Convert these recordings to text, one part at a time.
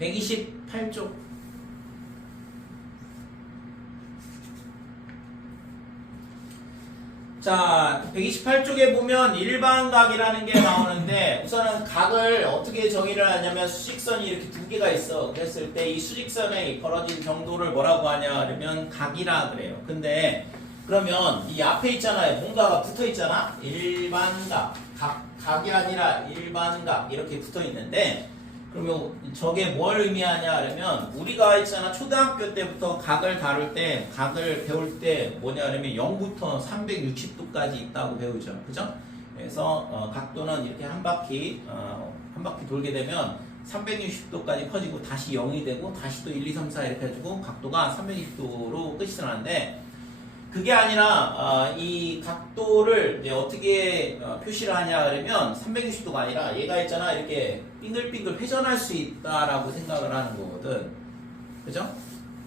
128쪽. 자, 128쪽에 보면 일반각이라는 게 나오는데 우선은 각을 어떻게 정의를 하냐면 수직선이 이렇게 두 개가 있어. 그랬을 때 이 수직선의 벌어진 정도를 뭐라고 하냐 그러면 각이라 그래요. 근데 그러면 이 앞에 있잖아요. 뭔가가 붙어 있잖아. 일반각. 각이 아니라 일반각 이렇게 붙어 있는데 그러면 저게 뭘 의미하냐 그러면 우리가 있잖아 초등학교 때부터 각을 다룰 때 각을 배울 때 뭐냐 그러면 0부터 360도까지 있다고 배우죠. 그죠? 그래서 각도는 이렇게 한 바퀴 돌게 되면 360도까지 커지고 다시 0이 되고 다시 또 1, 2, 3, 4 이렇게 해주고 각도가 360도로 끝이 나는데 그게 아니라 이 각도를 이제 어떻게 표시를 하냐 그러면 360도가 아니라 얘가 있잖아 이렇게 빙글빙글 회전할 수 있다라고 생각을 하는 거거든. 그죠?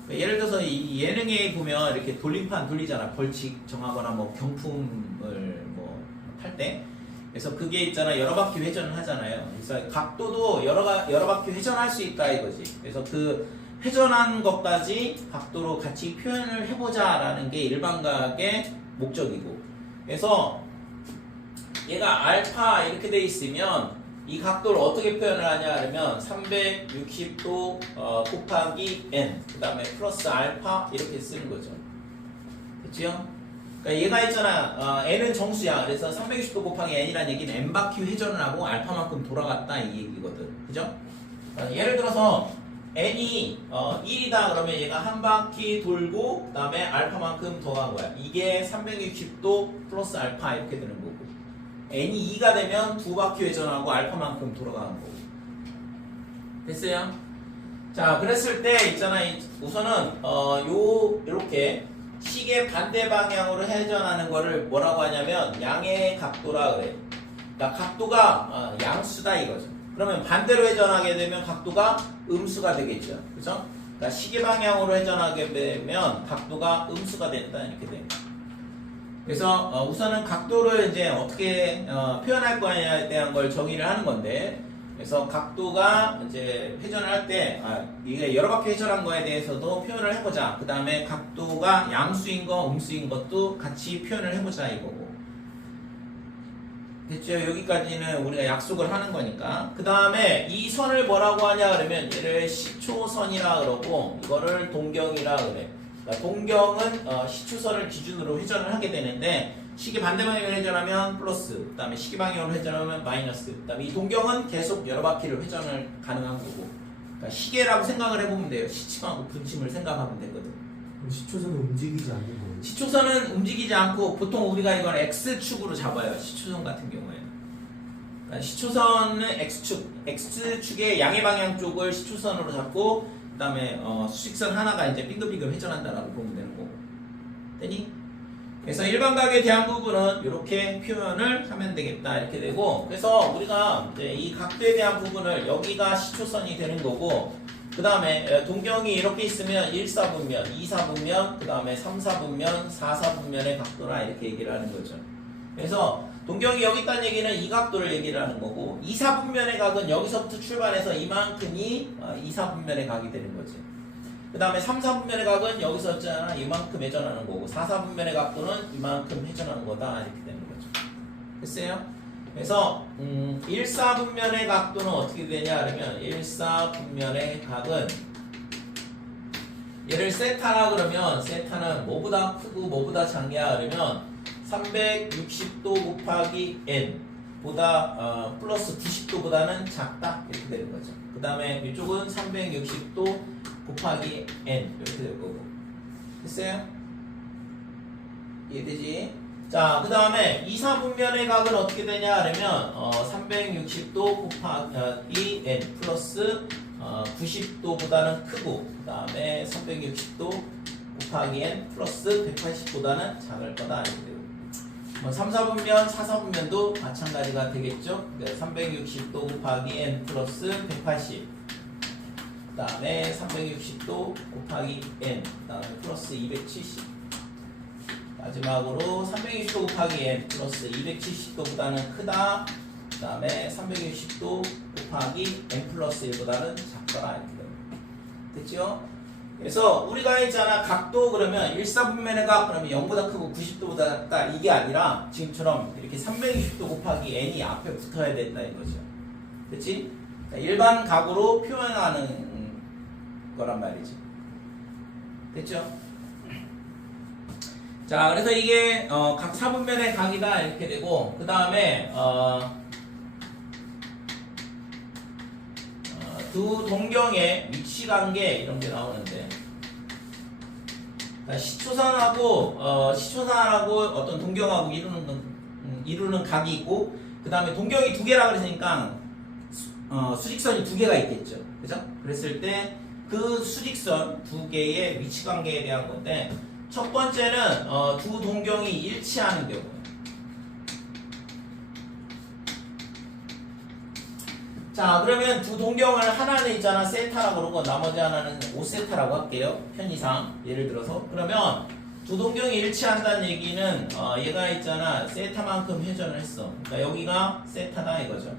예를 들어서 이 예능에 보면 이렇게 돌림판 돌리잖아. 벌칙 정하거나 뭐 경품을 뭐 탈 때. 그래서 그게 있잖아 여러 바퀴 회전을 하잖아요. 그래서 각도도 여러 바퀴 회전할 수 있다 이거지. 그래서 그 회전한 것까지 각도로 같이 표현을 해보자라는 게 일반각의 목적이고 그래서 얘가 알파 이렇게 돼 있으면 이 각도를 어떻게 표현을 하냐 하면 360도 곱하기 n 그 다음에 플러스 알파 이렇게 쓰는 거죠. 그치요? 그러니까 얘가 있잖아 n은 정수야. 그래서 360도 곱하기 n이라는 얘기는 n바퀴 회전을 하고 알파만큼 돌아갔다 이 얘기거든. 그죠? 예를 들어서 n이 1이다 그러면 얘가 한 바퀴 돌고 그 다음에 알파만큼 더 간 거야. 이게 360도 플러스 알파 이렇게 되는 거고 n이 2가 되면 두 바퀴 회전하고 알파만큼 돌아가는 거고 됐어요? 자 그랬을 때 있잖아 우선은 요렇게 시계 반대 방향으로 회전하는 거를 뭐라고 하냐면 양의 각도라 그래. 그러니까 각도가 양수다 이거죠. 그러면 반대로 회전하게 되면 각도가 음수가 되겠죠. 그죠? 그러니까 시계 방향으로 회전하게 되면 각도가 음수가 된다 이렇게 돼요. 그래서 우선은 각도를 이제 어떻게 표현할 거냐에 대한 걸 정의를 하는 건데 그래서 각도가 이제 회전을 할 때 이게 여러 바퀴 회전한 거에 대해서도 표현을 해보자. 그 다음에 각도가 양수인 거 음수인 것도 같이 표현을 해보자 이거고 됐죠? 여기까지는 우리가 약속을 하는 거니까. 그 다음에 이 선을 뭐라고 하냐 그러면 얘를 시초선이라 그러고 이거를 동경이라 그래. 그러니까 동경은 시초선을 기준으로 회전을 하게 되는데 시계 반대 방향으로 회전하면 플러스 그 다음에 시계 방향으로 회전하면 마이너스 그 다음에 이 동경은 계속 여러 바퀴를 회전을 가능한 거고 그러니까 시계라고 생각을 해보면 돼요. 시침하고 분침을 생각하면 되거든. 시초선은 움직이지 않는 거예요? 시초선은 움직이지 않고 보통 우리가 이걸 X축으로 잡아요. 시초선 같은 경우에는. 그러니까 시초선은 X축의 양의 방향 쪽을 시초선으로 잡고 그 다음에 수직선 하나가 이제 빙글빙글 회전한다라고 보면 되는 거고. 되니? 그래서 일반각에 대한 부분은 이렇게 표현을 하면 되겠다 이렇게 되고 그래서 우리가 이제 이 각도에 대한 부분을 여기가 시초선이 되는 거고 그 다음에 동경이 이렇게 있으면 1사분면, 2사분면, 그 다음에 3사분면, 4사분면의 각도라 이렇게 얘기를 하는 거죠. 그래서 동경이 여기 있다는 얘기는 이 각도를 얘기를 하는 거고 2사분면의 각은 여기서부터 출발해서 이만큼이 2사분면의 각이 되는 거지. 그 다음에 3사분면의 각은 여기서 있잖아 이만큼 회전하는 거고 4사분면의 각도는 이만큼 회전하는 거다 이렇게 되는 거죠. 됐어요? 그래서 1사분면의 각도는 어떻게 되냐 그러면 1사분면의 각은 얘를 세타라 그러면 세타는 뭐보다 크고 뭐보다 작냐 그러면 360도 곱하기 n 보다 플러스 90도보다는 작다 이렇게 되는 거죠. 그 다음에 이쪽은 360도 곱하기 n 이렇게 될 거고 됐어요? 이해되지? 자, 그 다음에 2사분면의 각은 어떻게 되냐 그러면 360도 곱하기 n 플러스 90도보다는 크고 그 다음에 360도 곱하기 n 플러스 180보다는 작을 거다 이렇게 되고 3, 4분면, 4, 4분면도 마찬가지가 되겠죠. 360도 곱하기 n 플러스 180 그 다음에 360도 곱하기 n 그 다음에 플러스 270 마지막으로 360도 곱하기 n 플러스 270도보다는 크다. 그 다음에 360도 곱하기 n 플러스 1보다는 작더라 이렇게 됩니다. 됐죠? 그래서 우리가 있잖아 각도 그러면 1사분면의 각 그러면 0보다 크고 90도보다 작다 이게 아니라 지금처럼 이렇게 320도 곱하기 n이 앞에 붙어야 된다 이거죠. 그렇지? 일반 각으로 표현하는 거란 말이지. 됐죠? 자, 그래서 이게 각 4분면의 각이다 이렇게 되고 그 다음에 두 동경의 위치 관계 이런 게 나오는데 시초선하고 어떤 동경하고 이루는 각이 있고 그 다음에 동경이 두 개라 그랬으니까 수직선이 두 개가 있겠죠. 그죠? 그랬을 때 그 수직선 두 개의 위치 관계에 대한 건데 첫 번째는 두 동경이 일치하는 경우. 자, 그러면 두 동경을 하나는 있잖아 세타라고 그러고 나머지 하나는 5세타라고 할게요. 편의상 예를 들어서 그러면 두 동경이 일치한다는 얘기는 얘가 있잖아 세타만큼 회전을 했어. 그러니까 여기가 세타다 이거죠.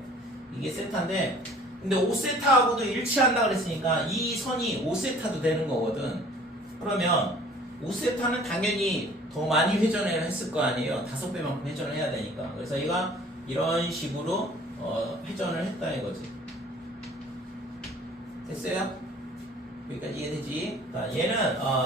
이게 세타인데 근데 5세타하고도 일치한다 그랬으니까 이 선이 5세타도 되는 거거든. 그러면 5세타는 당연히 더 많이 회전을 했을 거 아니에요. 5배만큼 회전을 해야 되니까. 그래서 얘가 이런 식으로 회전을 했다 이거지. 됐어요? 여기까지 이해되지? 얘는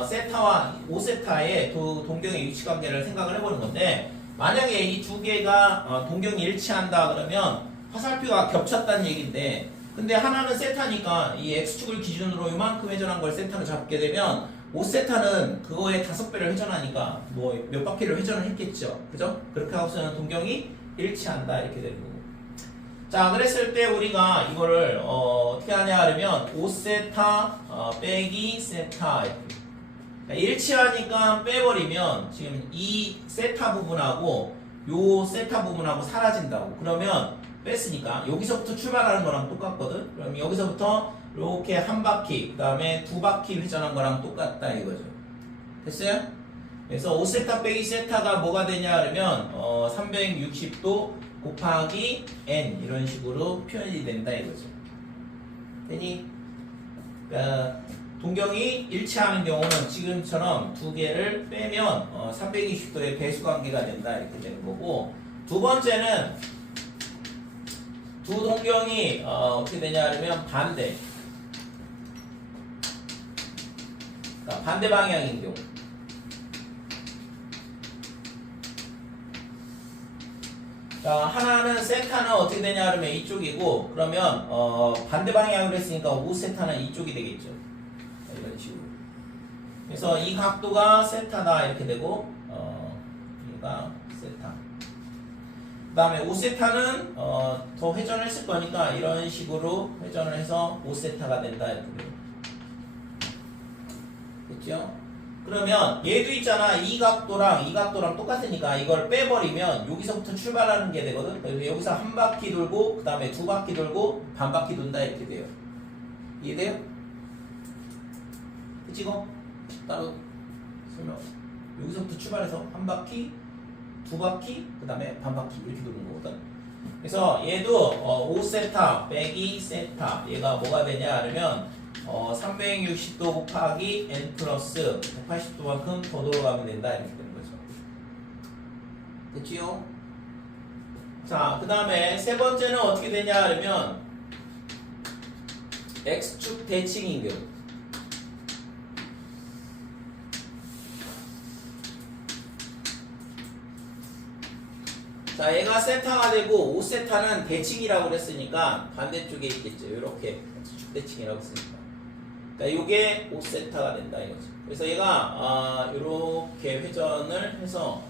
세타와 5세타의 두 동경의 위치 관계를 생각을 해보는 건데 만약에 이 두 개가 동경이 일치한다 그러면 화살표가 겹쳤다는 얘기인데 근데 하나는 세타니까 이 x축을 기준으로 이만큼 회전한 걸 세타로 잡게 되면 5세타는 그거의 5배를 회전하니까 뭐 몇 바퀴를 회전을 했겠죠. 그죠? 그렇게 하고서는 동경이 일치한다 이렇게 되는 거고. 자, 그랬을 때 우리가 이거를 어떻게 하냐 하면 5세타 빼기 세타 이렇게. 그러니까 일치하니까 빼버리면 지금 이 세타 부분하고 요 세타 부분하고 사라진다고. 그러면 뺐으니까 여기서부터 출발하는 거랑 똑같거든. 그럼 여기서부터 이렇게 한 바퀴 그 다음에 두 바퀴 회전한 거랑 똑같다 이거죠. 됐어요? 그래서 5세타 빼기 세타가 뭐가 되냐 그러면 360도 곱하기 n 이런 식으로 표현이 된다 이거죠. 되니? 그러니까 동경이 일치하는 경우는 지금처럼 두 개를 빼면 320도의 배수 관계가 된다 이렇게 되는 거고 두 번째는 두 동경이 어떻게 되냐 하면 반대. 그러니까 반대 방향인 경우. 자, 하나는 세타는 어떻게 되냐 하면 이쪽이고 그러면 반대 방향으로 했으니까 5세타는 이쪽이 되겠죠. 이런 식으로. 그래서 이 각도가 세타다 이렇게 되고 얘가 세타. 그 다음에 5세타는 더 회전을 했을 거니까 이런 식으로 회전을 해서 5세타가 된다 이렇게 돼요. 됐죠? 그러면 얘도 있잖아 이 각도랑 똑같으니까 이걸 빼버리면 여기서부터 출발하는 게 되거든. 그래서 여기서 한 바퀴 돌고 그 다음에 두 바퀴 돌고 반 바퀴 돈다 이렇게 돼요. 이해돼요? 그치고 따로 설명. 여기서부터 출발해서 한 바퀴 두 바퀴, 그 다음에 반 바퀴 이렇게 도는 거거든. 그래서 얘도 5세타 빼기 세타 얘가 뭐가 되냐 하면 360도 곱하기 n 플러스 180도만큼 더 돌아가면 된다 이렇게 되는 거죠. 됐지요? 자, 그 다음에 세 번째는 어떻게 되냐 하면 x축 대칭인 경우. 자, 얘가 세타가 되고 5세타는 대칭이라고 그랬으니까 반대쪽에 있겠죠. 이렇게 x축 대칭이라고 했으니까. 그러니까 이게 5세타가 된다 이거죠. 그래서 얘가 이렇게 회전을 해서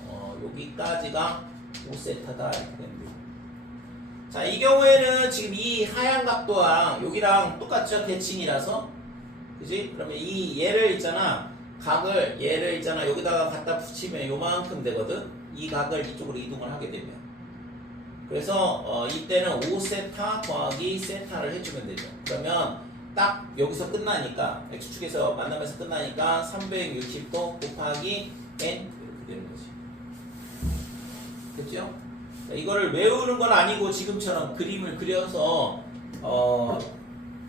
여기까지가 5세타다 이렇게 됩니다. 자, 이 경우에는 지금 이 하얀 각도랑 여기랑 똑같죠. 대칭이라서. 그지? 그러면 이 얘를 있잖아. 얘를 있잖아. 여기다가 갖다 붙이면 요만큼 되거든. 이 각을 이쪽으로 이동을 하게 되면. 그래서 이때는 5세타 더하기 세타를 해주면 되죠. 그러면 딱 여기서 끝나니까 x축에서 만나면서 끝나니까 360도 곱하기 n 이렇게 되는 거지. 됐죠? 이거를 외우는 건 아니고 지금처럼 그림을 그려서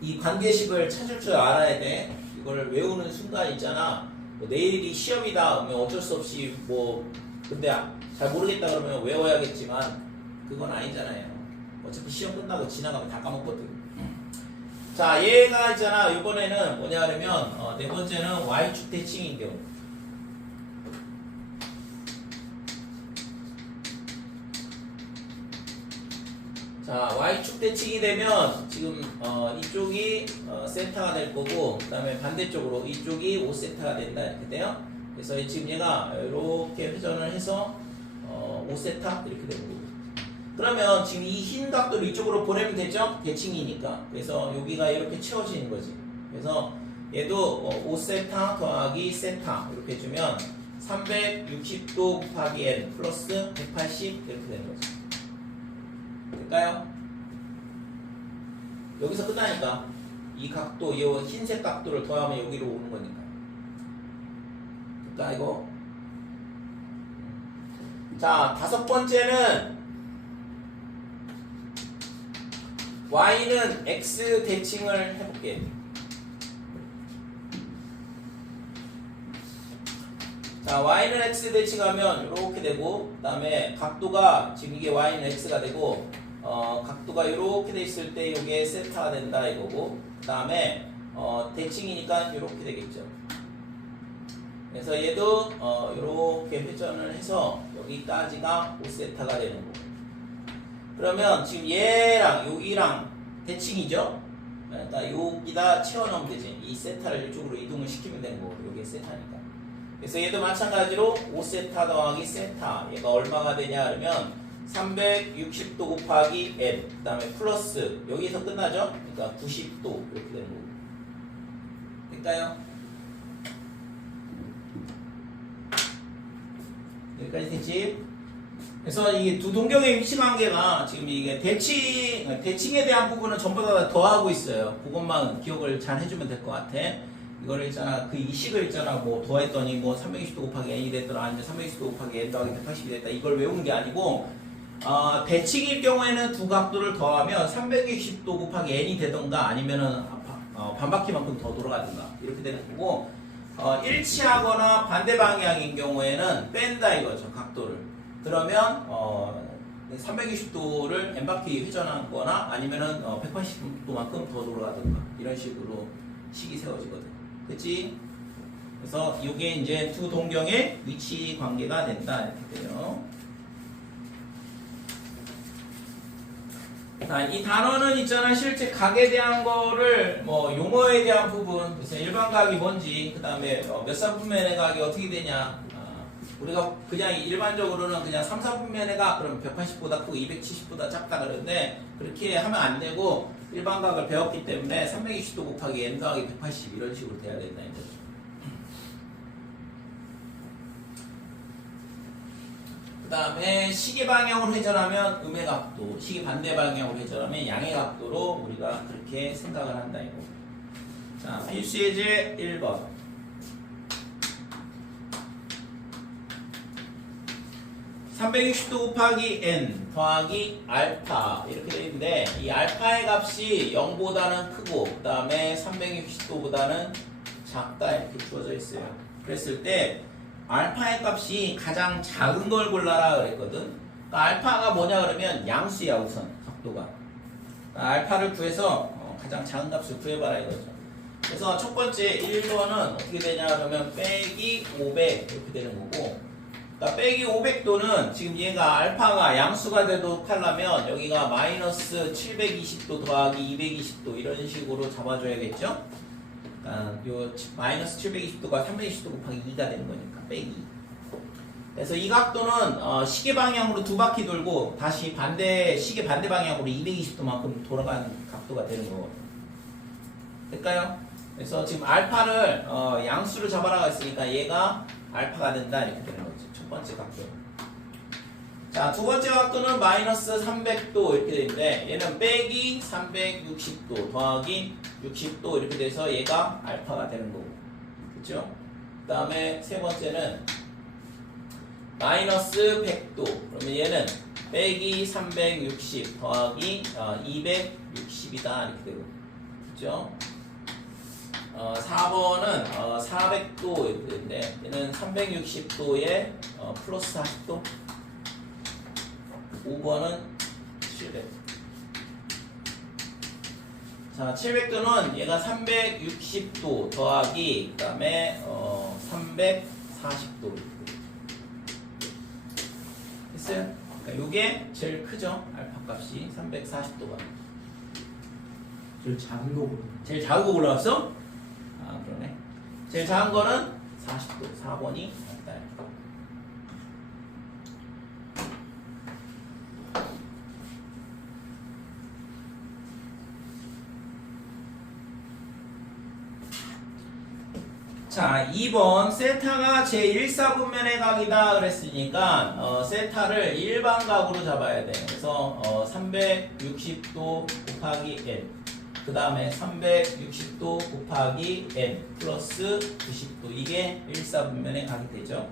이 관계식을 찾을 줄 알아야 돼. 이걸 외우는 순간 있잖아. 뭐 내일이 시험이다 그러면 어쩔 수 없이 뭐 근데 잘 모르겠다 그러면 외워야겠지만 그건 아니잖아요. 어차피 시험 끝나고 지나가면 다 까먹거든. 자, 얘가 있잖아. 이번에는 뭐냐 하면 네 번째는 y축 대칭인 경우. 자, y축 대칭이 되면 지금 이쪽이 세타가 될 거고 그 다음에 반대쪽으로 이쪽이 5세타가 된다 이렇게 돼요. 그래서 지금 얘가 이렇게 회전을 해서 5세타 이렇게 되는 거고. 그러면 지금 이 흰 각도를 이쪽으로 보내면 되죠? 대칭이니까. 그래서 여기가 이렇게 채워지는 거지. 그래서 얘도 5세타 더하기 세타 이렇게 해주면 360도 곱하기 n 플러스 180 이렇게 되는 거지. 될까요? 여기서 끝나니까 이 각도, 이 흰색 각도를 더하면 여기로 오는 거니까. 될까 이거? 자, 다섯 번째는 y는 x 대칭을 해볼게. 자, y는 x 대칭하면 이렇게 되고, 그 다음에 각도가 지금 이게 y는 x가 되고, 각도가 이렇게 돼 있을 때 이게 세타가 된다 이거고, 그 다음에 대칭이니까 이렇게 되겠죠. 그래서 얘도 이렇게 회전을 해서 여기까지가 5세타가 되는 거고. 그러면 지금 얘랑 여기랑 대칭이죠? 그러니까 여기다 채워넣으면 되지. 이 세타를 이쪽으로 이동을 시키면 되는 거고, 여기 세타니까. 그래서 얘도 마찬가지로 5세타 더하기 세타. 얘가 얼마가 되냐 그러면 360도 곱하기 n. 그 다음에 플러스 여기서 끝나죠? 그러니까 90도 이렇게 되는 거고. 될까요? 여기까지 됐지? 그래서 이게 두 동경의 위치 관계가 지금 이게 대칭에 대한 부분은 전부 다 더하고 있어요. 그것만 기억을 잘 해주면 될 것 같아. 이거를 있잖아, 그 이식을 있잖아, 뭐 더했더니 뭐 320도 곱하기 n이 됐더라, 아니면 320도 곱하기 n 더하기 180이 됐다. 이걸 외우는 게 아니고, 대칭일 경우에는 두 각도를 더하면 360도 곱하기 n이 되던가 아니면은 반바퀴만큼 더 돌아가든가 이렇게 되는 거고, 일치하거나 반대 방향인 경우에는 뺀다 이거죠, 각도를. 그러면 320도를 n바퀴 회전하거나 아니면은 180도만큼 더 돌아가든가 이런 식으로 식이 세워지거든. 그치? 그래서 이게 이제 두 동경의 위치 관계가 된다 이렇게 돼요. 자, 이 단어는 있잖아, 실제 각에 대한 거를 뭐 용어에 대한 부분, 그래서 일반각이 뭔지, 그 다음에 몇 사분면의 각이 어떻게 되냐, 우리가 그냥 일반적으로는 그냥 3, 4분면의 각 그러면 180보다 크고 270보다 작다 그러는데 그렇게 하면 안 되고 일반각을 배웠기 때문에 320도 곱하기 n 더하기 180 이런 식으로 돼야 된다 이거죠. 그 다음에 시계 방향으로 회전하면 음의 각도, 시계 반대 방향으로 회전하면 양의 각도로 우리가 그렇게 생각을 한다 이거. 자, 필수 예제 1번. 360도 곱하기 n 더하기 알파 이렇게 되어 있는데 이 알파의 값이 0보다는 크고 그 다음에 360도보다는 작다 이렇게 주어져 있어요. 그랬을 때 알파의 값이 가장 작은 걸 골라라 그랬거든. 그러니까 알파가 뭐냐 그러면 양수야 우선 각도가. 그러니까 알파를 구해서 가장 작은 값을 구해봐라 이거죠. 그래서 첫 번째 1번은 어떻게 되냐 그러면 빼기 500 이렇게 되는 거고, 그러니까 빼기 500도는 지금 얘가 알파가 양수가 돼도 하려면 여기가 마이너스 720도 더하기 220도 이런 식으로 잡아줘야겠죠? 그러니까 요 마이너스 720도가 320도 곱하기 2가 되는 거니까 빼기. 그래서 이 각도는 시계 방향으로 두 바퀴 돌고 다시 시계 반대 방향으로 220도만큼 돌아가는 각도가 되는 거거든요. 될까요? 그래서 지금 알파를 양수를 잡아라가 있으니까 얘가 알파가 된다 이렇게 되는 거죠. 첫 번째 각도. 자, 두 번째 각도는 마이너스 300도 이렇게 되는데 얘는 빼기 360도 더하기 60도 이렇게 돼서 얘가 알파가 되는 거고, 그렇죠? 그 다음에 세 번째는 마이너스 100도 그러면 얘는 빼기 360 더하기 260이다 이렇게 되고, 그렇죠? 4번은 400도인데 얘는 360도에 플러스 40도. 5번은 700. 자, 700도는 얘가 360도 더하기 그다음에 340도. 됐어요? 그러니까 요게 제일 크죠. 알파 값이 340도가. 제일 작은 거거든. 제일 작은 거 올라왔어? 아, 그러네. 제일 작은 거는 40도. 4번이 맞다. 자, 2번 세타가 제1사분면의 각이다 그랬으니까 세타를 일반각으로 잡아야 돼. 그래서 360도 곱하기 n 그 다음에 360도 곱하기 n 플러스 90도 이게 1사분면의 각이 되죠.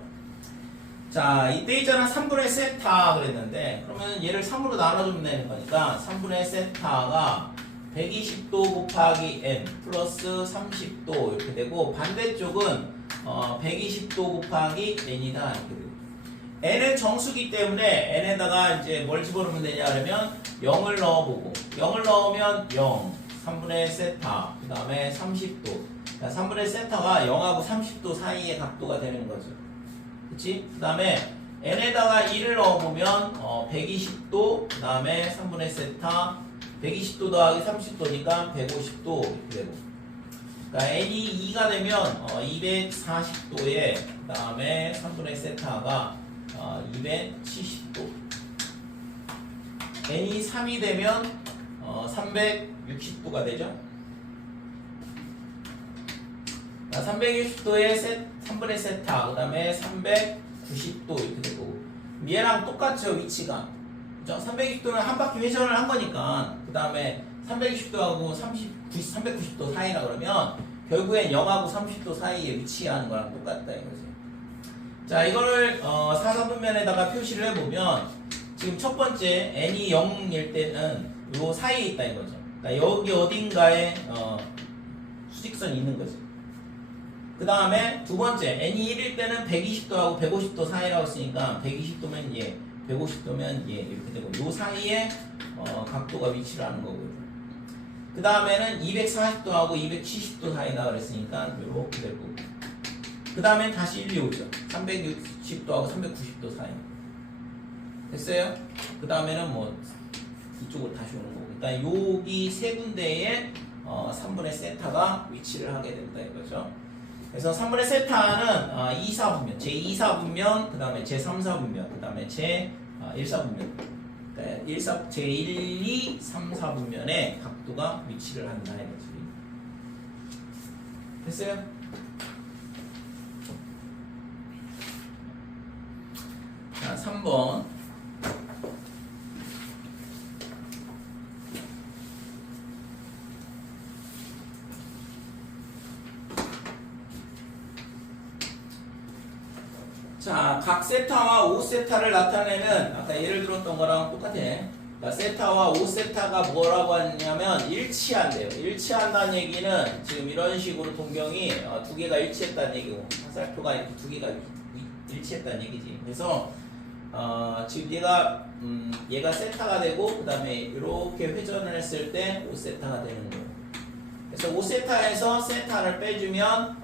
자, 이때 있잖아 3분의 세타 그랬는데 그러면 얘를 3으로 나눠주면 되는 거니까 3분의 세타가 120도 곱하기 n 플러스 30도 이렇게 되고 반대쪽은 120도 곱하기 n이다 이렇게 되고 n은 정수기 때문에 n에다가 이제 뭘 집어넣으면 되냐 그러면 0을 넣어보고 0을 넣으면 0 3분의 세타 그 다음에 30도 3분의 세타가 0하고 30도 사이의 각도가 되는 거죠. 그치? 그 다음에 n에다가 1을 넣어보면 120도 그 다음에 3분의 세타 120도 더하기 30도니까 150도 이렇게 되고 그러니까 n이 2가 되면 240도에 그 다음에 3분의 세타가 270도 n이 3이 되면 360도가 되죠. 360도에 3분의 세타 그 다음에 390도 이렇게 되고 얘랑 똑같죠 위치가. 320도는 한 바퀴 회전을 한 거니까 그 다음에 320도하고 390도 사이라 그러면 결국엔 0하고 30도 사이에 위치하는 거랑 똑같다 이거지. 자, 이거를 4사분면에다가 표시를 해보면 지금 첫 번째 n이 0일 때는 요 사이에 있다 이거죠. 그러니까 여기 어딘가에 수직선이 있는 거지. 그 다음에 두 번째 n이 1일 때는 120도하고 150도 사이라고 했으니까 120도면 얘 150도면 얘 이렇게 되고 요 사이에 각도가 위치를 하는 거거든요. 그 다음에는 240도하고 270도 사이다 그랬으니까 이렇게 되고 그 다음에 다시 1이 오죠. 360도하고 390도 사이 됐어요? 그 다음에는 뭐 이쪽으로 다시 오는 거고 그러니까 여기 세 군데에 3분의 세타가 위치를 하게 된다 이거죠. 그래서 3분의 세타는 2사분면, 제2사분면, 그 다음에 제3사분면, 그 다음에 제1사분면 제1, 2, 3, 4분면에 각도가 위치를 한다 이거지. 됐어요? 자, 3번 자, 각 세타와 5세타를 나타내는 아까 예를 들었던 거랑 똑같아. 그러니까 세타와 5세타가 뭐라고 하냐면 일치한대요. 일치한다는 얘기는 지금 이런 식으로 동경이 두 개가 일치했다는 얘기고 화살표가 이렇게 두 개가 일치했다는 얘기지. 그래서 지금 얘가 세타가 되고 그 다음에 이렇게 회전을 했을 때 5세타가 되는 거예요. 그래서 5세타에서 세타를 빼주면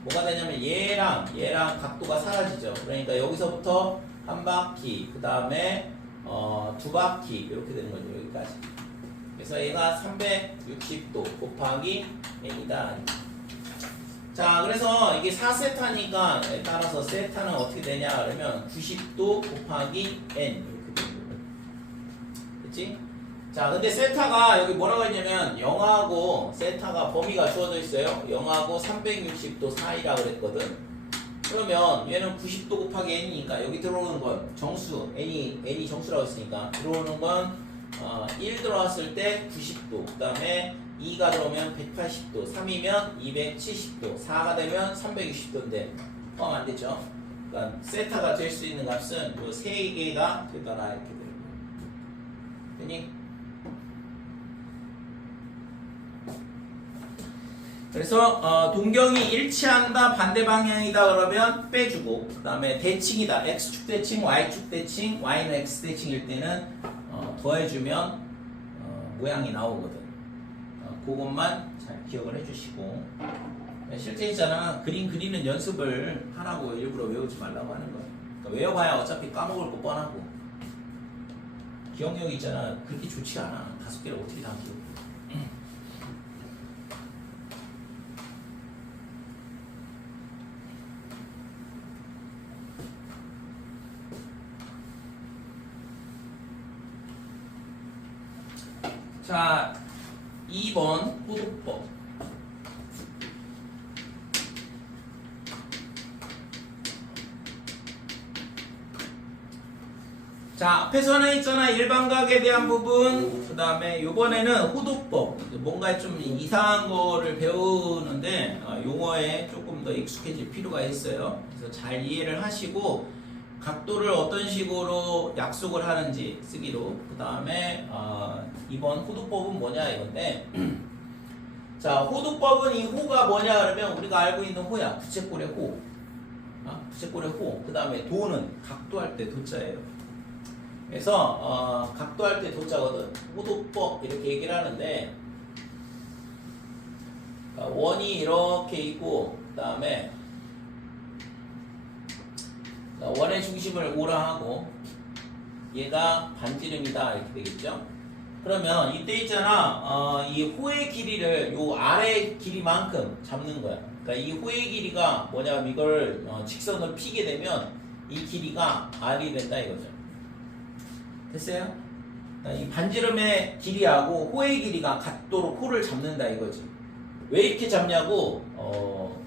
뭐가 되냐면 얘랑 각도가 사라지죠. 그러니까 여기서부터 한 바퀴 그 다음에 두 바퀴 이렇게 되는 거죠. 여기까지. 그래서 얘가 360도 곱하기 n이다. 자, 그래서 이게 4세타니까 따라서 세타는 어떻게 되냐 그러면 90도 곱하기 n 이렇게 되는 거예요. 그치? 자, 근데 세타가 여기 뭐라고 했냐면 0하고 세타가 범위가 주어져 있어요. 0하고 360도 사이라고 그랬거든. 그러면 얘는 90도 곱하기 n이니까 여기 들어오는 건 정수, n이 정수라고 했으니까 들어오는 건 1 들어왔을 때 90도, 그 다음에 2가 들어오면 180도, 3이면 270도, 4가 되면 360도인데 포함 안 됐죠. 그러니까 세타가 될 수 있는 값은 이 세 개가 되더라 이렇게 되는 거예요. 되니? 그래서 동경이 일치한다, 반대 방향이다 그러면 빼주고, 그 다음에 대칭이다, x축 대칭, y축 대칭, y는 x 대칭일 때는 더해주면 모양이 나오거든. 그것만 잘 기억을 해주시고, 실제 있잖아, 그림 그리는 연습을 하라고 일부러 외우지 말라고 하는 거야. 그러니까 외워봐야 어차피 까먹을 거 뻔하고, 기억력이 있잖아, 그렇게 좋지 않아. 5개를 어떻게 다 기억해. 자, 2번 호도법. 자, 앞에서는 있잖아, 일반각에 대한 부분, 그 다음에 요번에는 호도법. 뭔가 좀 이상한 거를 배우는데 용어에 조금 더 익숙해질 필요가 있어요. 그래서 잘 이해를 하시고 각도를 어떤 식으로 약속을 하는지 쓰기로, 그 다음에 이번 호도법은 뭐냐 이건데 자, 호도법은 이 호가 뭐냐 그러면 우리가 알고 있는 호야. 부채꼴의 호. 부채꼴의 호. 그 다음에 도는 각도할 때 도자예요. 그래서 각도할 때 도자거든. 호도법 이렇게 얘기를 하는데 원이 이렇게 있고, 그 다음에 원의 중심을 오라 하고 얘가 반지름이다 이렇게 되겠죠. 그러면 이때 있잖아, 이 호의 길이를 요 아래 길이만큼 잡는 거야. 그러니까 이 호의 길이가 뭐냐면 이걸 직선을 피게 되면 이 길이가 r이 된다 이거죠. 됐어요? 그러니까 이 반지름의 길이하고 호의 길이가 같도록 호를 잡는다 이거지. 왜 이렇게 잡냐고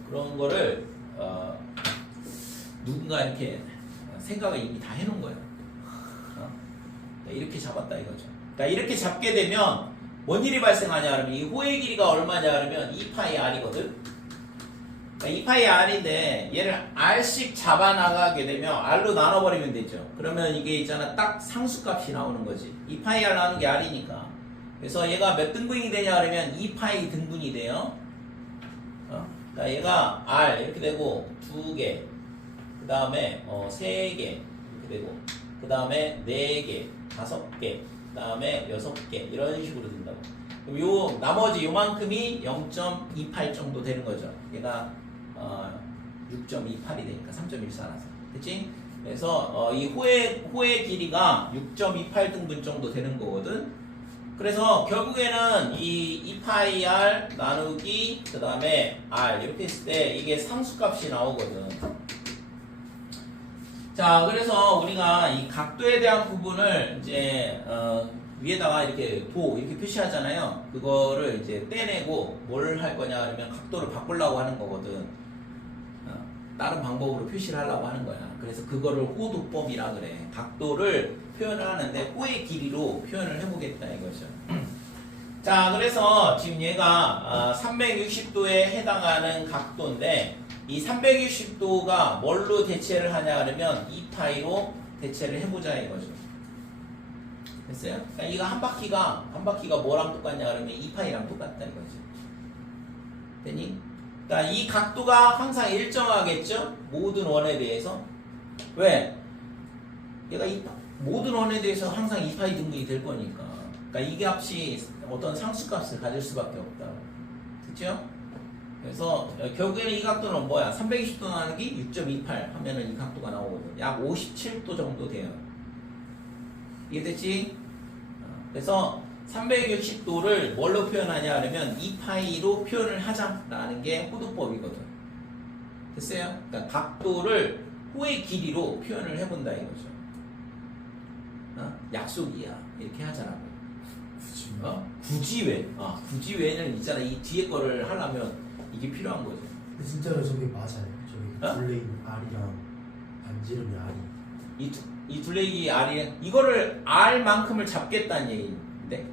그런 거를 누군가 이렇게 생각을 이미 다 해놓은 거예요. 이렇게 잡았다 이거죠. 그러니까 이렇게 잡게 되면 뭔 일이 발생하냐 그러면 이 호의 길이가 얼마냐 그러면 2파이 r이거든. 그러니까 2파이 r인데 얘를 r씩 잡아나가게 되면 r로 나눠버리면 되죠. 그러면 이게 있잖아, 딱 상수값이 나오는 거지. 2파이 r 나오는 게 r이니까. 그래서 얘가 몇 등분이 되냐 그러면 2파이 등분이 돼요. 그러니까 얘가 r 이렇게 되고 2개, 그 다음에 3개 이렇게 되고, 그 다음에 4개, 5개, 그 다음에 6개 이런 식으로 된다고. 그럼 요 나머지 요만큼이 0.28 정도 되는 거죠. 얘가 6.28이 되니까 3.14라서. 됐지? 그래서 이 호의 길이가 6.28 등분 정도 되는 거거든. 그래서 결국에는 이 2파이 r 나누기 그 다음에 r 이렇게 했을 때 이게 상수값이 나오거든. 자, 그래서 우리가 이 각도에 대한 부분을 이제 위에다가 이렇게 도 이렇게 표시하잖아요. 그거를 이제 떼내고 뭘 할 거냐 그러면 각도를 바꾸려고 하는 거거든. 다른 방법으로 표시를 하려고 하는 거야. 그래서 그거를 호도법이라 그래. 각도를 표현을 하는데 호의 길이로 표현을 해보겠다 이거죠. 자, 그래서 지금 얘가 360도에 해당하는 각도인데 이 360도가 뭘로 대체를 하냐 그러면 2파이로 대체를 해보자 이거죠. 됐어요? 그러니까 이거 한 바퀴가 뭐랑 똑같냐 그러면 2파이랑 똑같다 이거죠. 됐니? 그러니까 이 각도가 항상 일정하겠죠? 모든 원에 대해서. 왜? 얘가 모든 원에 대해서 항상 2파이 등분이 될 거니까. 그러니까 이 값이 어떤 상수값을 가질 수밖에 없다. 그렇죠? 그래서 결국에는 이 각도는 뭐야? 320도 나누기 6.28 하면은 이 각도가 나오거든. 약 57도 정도 돼요. 이해됐지? 그래서 360도를 뭘로 표현하냐 하면 2파이로 표현을 하자라는 게 호도법이거든. 됐어요? 그러니까 각도를 호의 길이로 표현을 해본다 이거죠. 약속이야. 이렇게 하자라고. 굳이 왜? 굳이 왜는 있잖아. 이 뒤에 거를 하려면 이게 필요한 거죠. 근데 진짜로 저게 맞아요. 저기 둘레 있는 R이랑 반지름이 R이. 이 둘레기 R이 이거를 R만큼을 잡겠다는 얘기인데.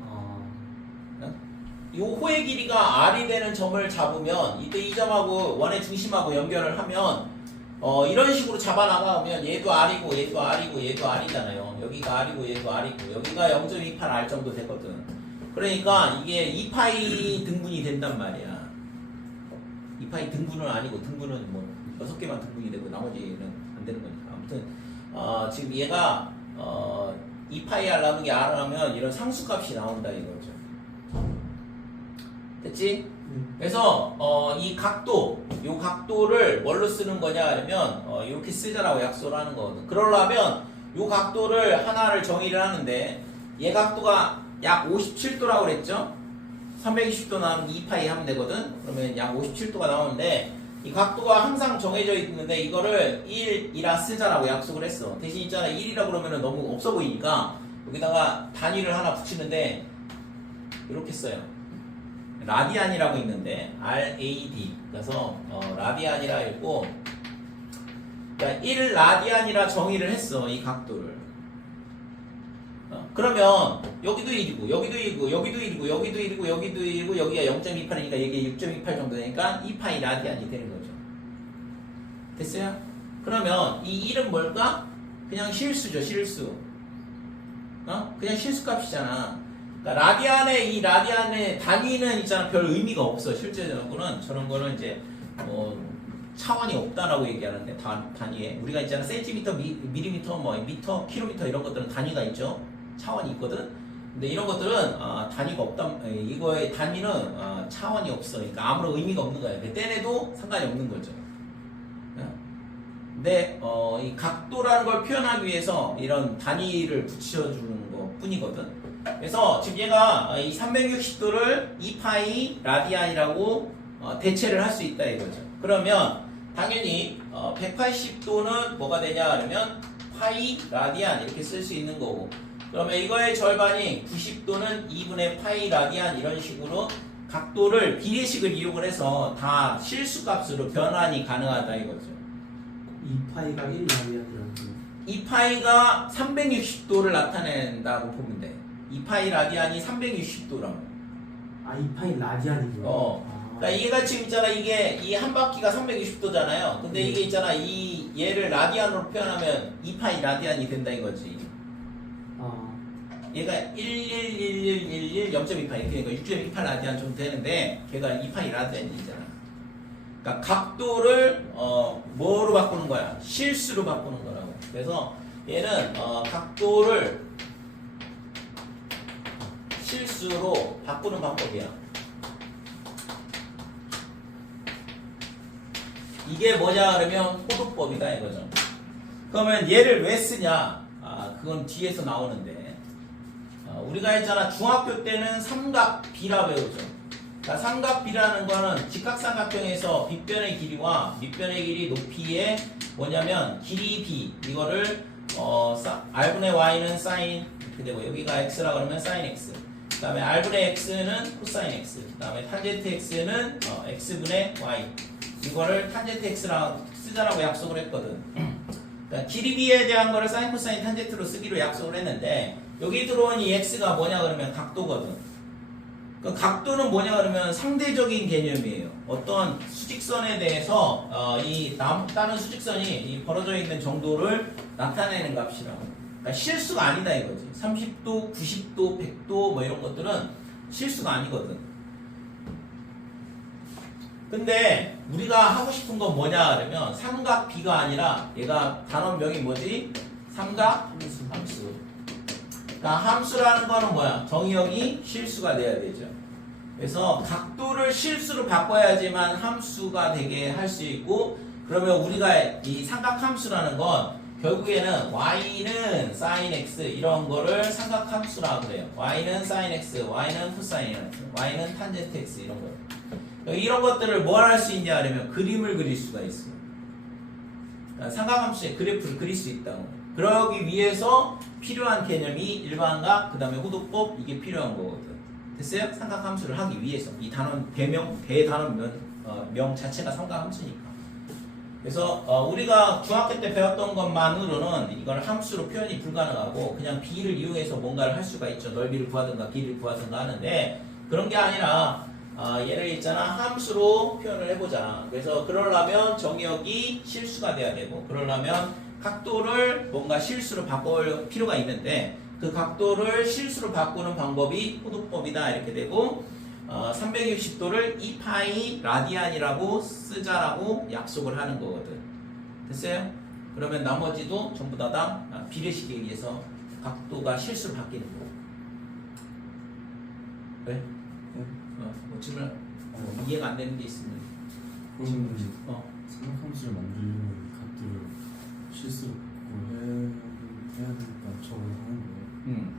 이 호의 길이가 R이 되는 점을 잡으면 이때 이 점하고 원의 중심하고 연결을 하면 이런 식으로 잡아나가면 얘도 R이고 얘도 R이고 얘도 R이잖아요. 여기가 R이고 얘도 R이고 여기가 0.28R 정도 되거든. 그러니까 이게 2파이 등분이 된단 말이야. 2파이 등분은 아니고 등분은 뭐 6개만 등분이 되고 나머지는 안 되는 거니까. 아무튼 지금 얘가 2파이 하려는 게 R하면 이런 상수값이 나온다 이거죠. 됐지? 그래서 이 각도, 요 각도를 뭘로 쓰는 거냐 하면 이렇게 쓰자라고 약속을 하는 거거든. 그러려면 요 각도를 하나를 정의를 하는데 얘 각도가 약 57도라고 그랬죠? 320도 나오면 2파이 하면 되거든. 그러면 약 57도가 나오는데 이 각도가 항상 정해져 있는데 이거를 1이라 쓰자라고 약속을 했어. 대신 있잖아 1이라 그러면 너무 없어 보이니까 여기다가 단위를 하나 붙이는데 이렇게 써요. 라디안이라고 있는데 RAD 그래서 라디안이라 읽고 그러니까 1라디안이라 정의를 했어 이 각도를. 그러면 여기도 1이고 여기도 1이고 여기도 1이고 여기도 1이고 여기도 1이고 여기가 0.28이니까 이게 6.28 정도 되니까 2파이 라디안이 되는 거죠. 됐어요? 그러면 이 1은 뭘까? 그냥 실수죠 실수. 그냥 실수값이잖아. 그러니까 라디안의 이 라디안의 단위는 있잖아 별 의미가 없어. 실제적으로는 저런 거는 이제 차원이 없다라고 얘기하는데 단위에 우리가 있잖아 센티미터, 밀리미터, 뭐 미터, 킬로미터 이런 것들은 단위가 있죠. 차원이 있거든. 근데 이런 것들은 단위가 없다. 이거의 단위는 차원이 없어. 그러니까 아무런 의미가 없는 거야. 떼내도 상관이 없는 거죠. 근데 이 각도라는 걸 표현하기 위해서 이런 단위를 붙여주는 것 뿐이거든. 그래서 지금 얘가 이 360도를 2파이 라디안이라고 대체를 할 수 있다 이거죠. 그러면 당연히 180도는 뭐가 되냐 하면 파이 라디안 이렇게 쓸 수 있는 거고, 그러면 이거의 절반이 90도는 2분의 파이 라디안 이런 식으로 각도를 비례식을 이용을 해서 다 실수값으로 변환이 가능하다 이거죠. 2파이가 1라디안이라는 거. 2파이가 360도를 나타낸다고 보면 돼. 2파이 라디안이 360도라고. 아 2파이 라디안이구나. 그러니까 얘가 지금 있잖아 이게 이 한 바퀴가 360도잖아요. 근데 이게 있잖아 이 얘를 라디안으로 표현하면 2파이 라디안이 된다 이거지. 얘가 11111 0.28 그러니까 6.28 라디안 좀 되는데 걔가 2파이 라디안이잖아. 그러니까 각도를 뭐로 바꾸는 거야? 실수로 바꾸는 거라고. 그래서 얘는 각도를 실수로 바꾸는 방법이야. 이게 뭐냐 그러면 호도법이다 이거죠. 그러면 얘를 왜 쓰냐? 그건 뒤에서 나오는데 우리가 했잖아 중학교 때는 삼각비라 배우죠. 그러니까 삼각비라는 거는 직각삼각형에서 빗변의 길이와 밑변의 길이 높이의 뭐냐면 길이 b 이거를 r분의 y는 sin 이렇게 되고 여기가 x라 그러면 sin x 그 다음에 r분의 x는 코사인 x 그 다음에 탄젠트 x는 x분의 y 이거를 탄젠트 x라고 쓰자라고 약속을 했거든. 그러니까 길이 b에 대한 거를 사인 코사인 탄젠트로 쓰기로 약속을 했는데 여기 들어온 이 x가 뭐냐 그러면 각도거든. 그 각도는 뭐냐 그러면 상대적인 개념이에요. 어떤 수직선에 대해서 다른 수직선이 이 벌어져 있는 정도를 나타내는 값이라고. 그러니까 실수가 아니다 이거지. 30도, 90도, 100도 뭐 이런 것들은 실수가 아니거든. 근데 우리가 하고 싶은 건 뭐냐 그러면 삼각비가 아니라 얘가 단원명이 뭐지? 삼각함수. 그러니까 함수라는 거는 뭐야? 정의역이 실수가 돼야 되죠. 그래서 각도를 실수로 바꿔야지만 함수가 되게 할 수 있고, 그러면 우리가 이 삼각함수라는 건 결국에는 y는 sin x 이런 거를 삼각함수라고 그래요. y는 sin x, y는 코사인 x, y는 탄젠트 x 이런 거. 이런 것들을 뭘 할 수 있냐 하면 그림을 그릴 수가 있어요. 삼각함수의 그래프를 그릴 수 있다고. 그러기 위해서 필요한 개념이 일반각, 그 다음에 호도법 이게 필요한 거거든. 됐어요? 삼각함수를 하기 위해서 이 단원 대단원명 자체가 삼각함수니까. 그래서 우리가 중학교 때 배웠던 것만으로는 이걸 함수로 표현이 불가능하고 그냥 비를 이용해서 뭔가를 할 수가 있죠. 넓이를 구하든가 길이를 구하든가 하는데 그런 게 아니라 얘를 있잖아 함수로 표현을 해보자. 그래서 그러려면 정의역이 실수가 돼야 되고 그러려면 각도를 뭔가 실수로 바꿀 필요가 있는데 그 각도를 실수로 바꾸는 방법이 호도법이다 이렇게 되고, 360도를 2파이 라디안이라고 쓰자라고 약속을 하는 거거든. 됐어요? 그러면 나머지도 전부 다 비례식에 의해서 각도가 실수로 바뀌는 거고. 왜? 뭐 질문 이해가 안 되는 게 있으면 그럼 삼각함수를 만들려면 각도를 실수로 해야 되니까 저걸 하는 거예요.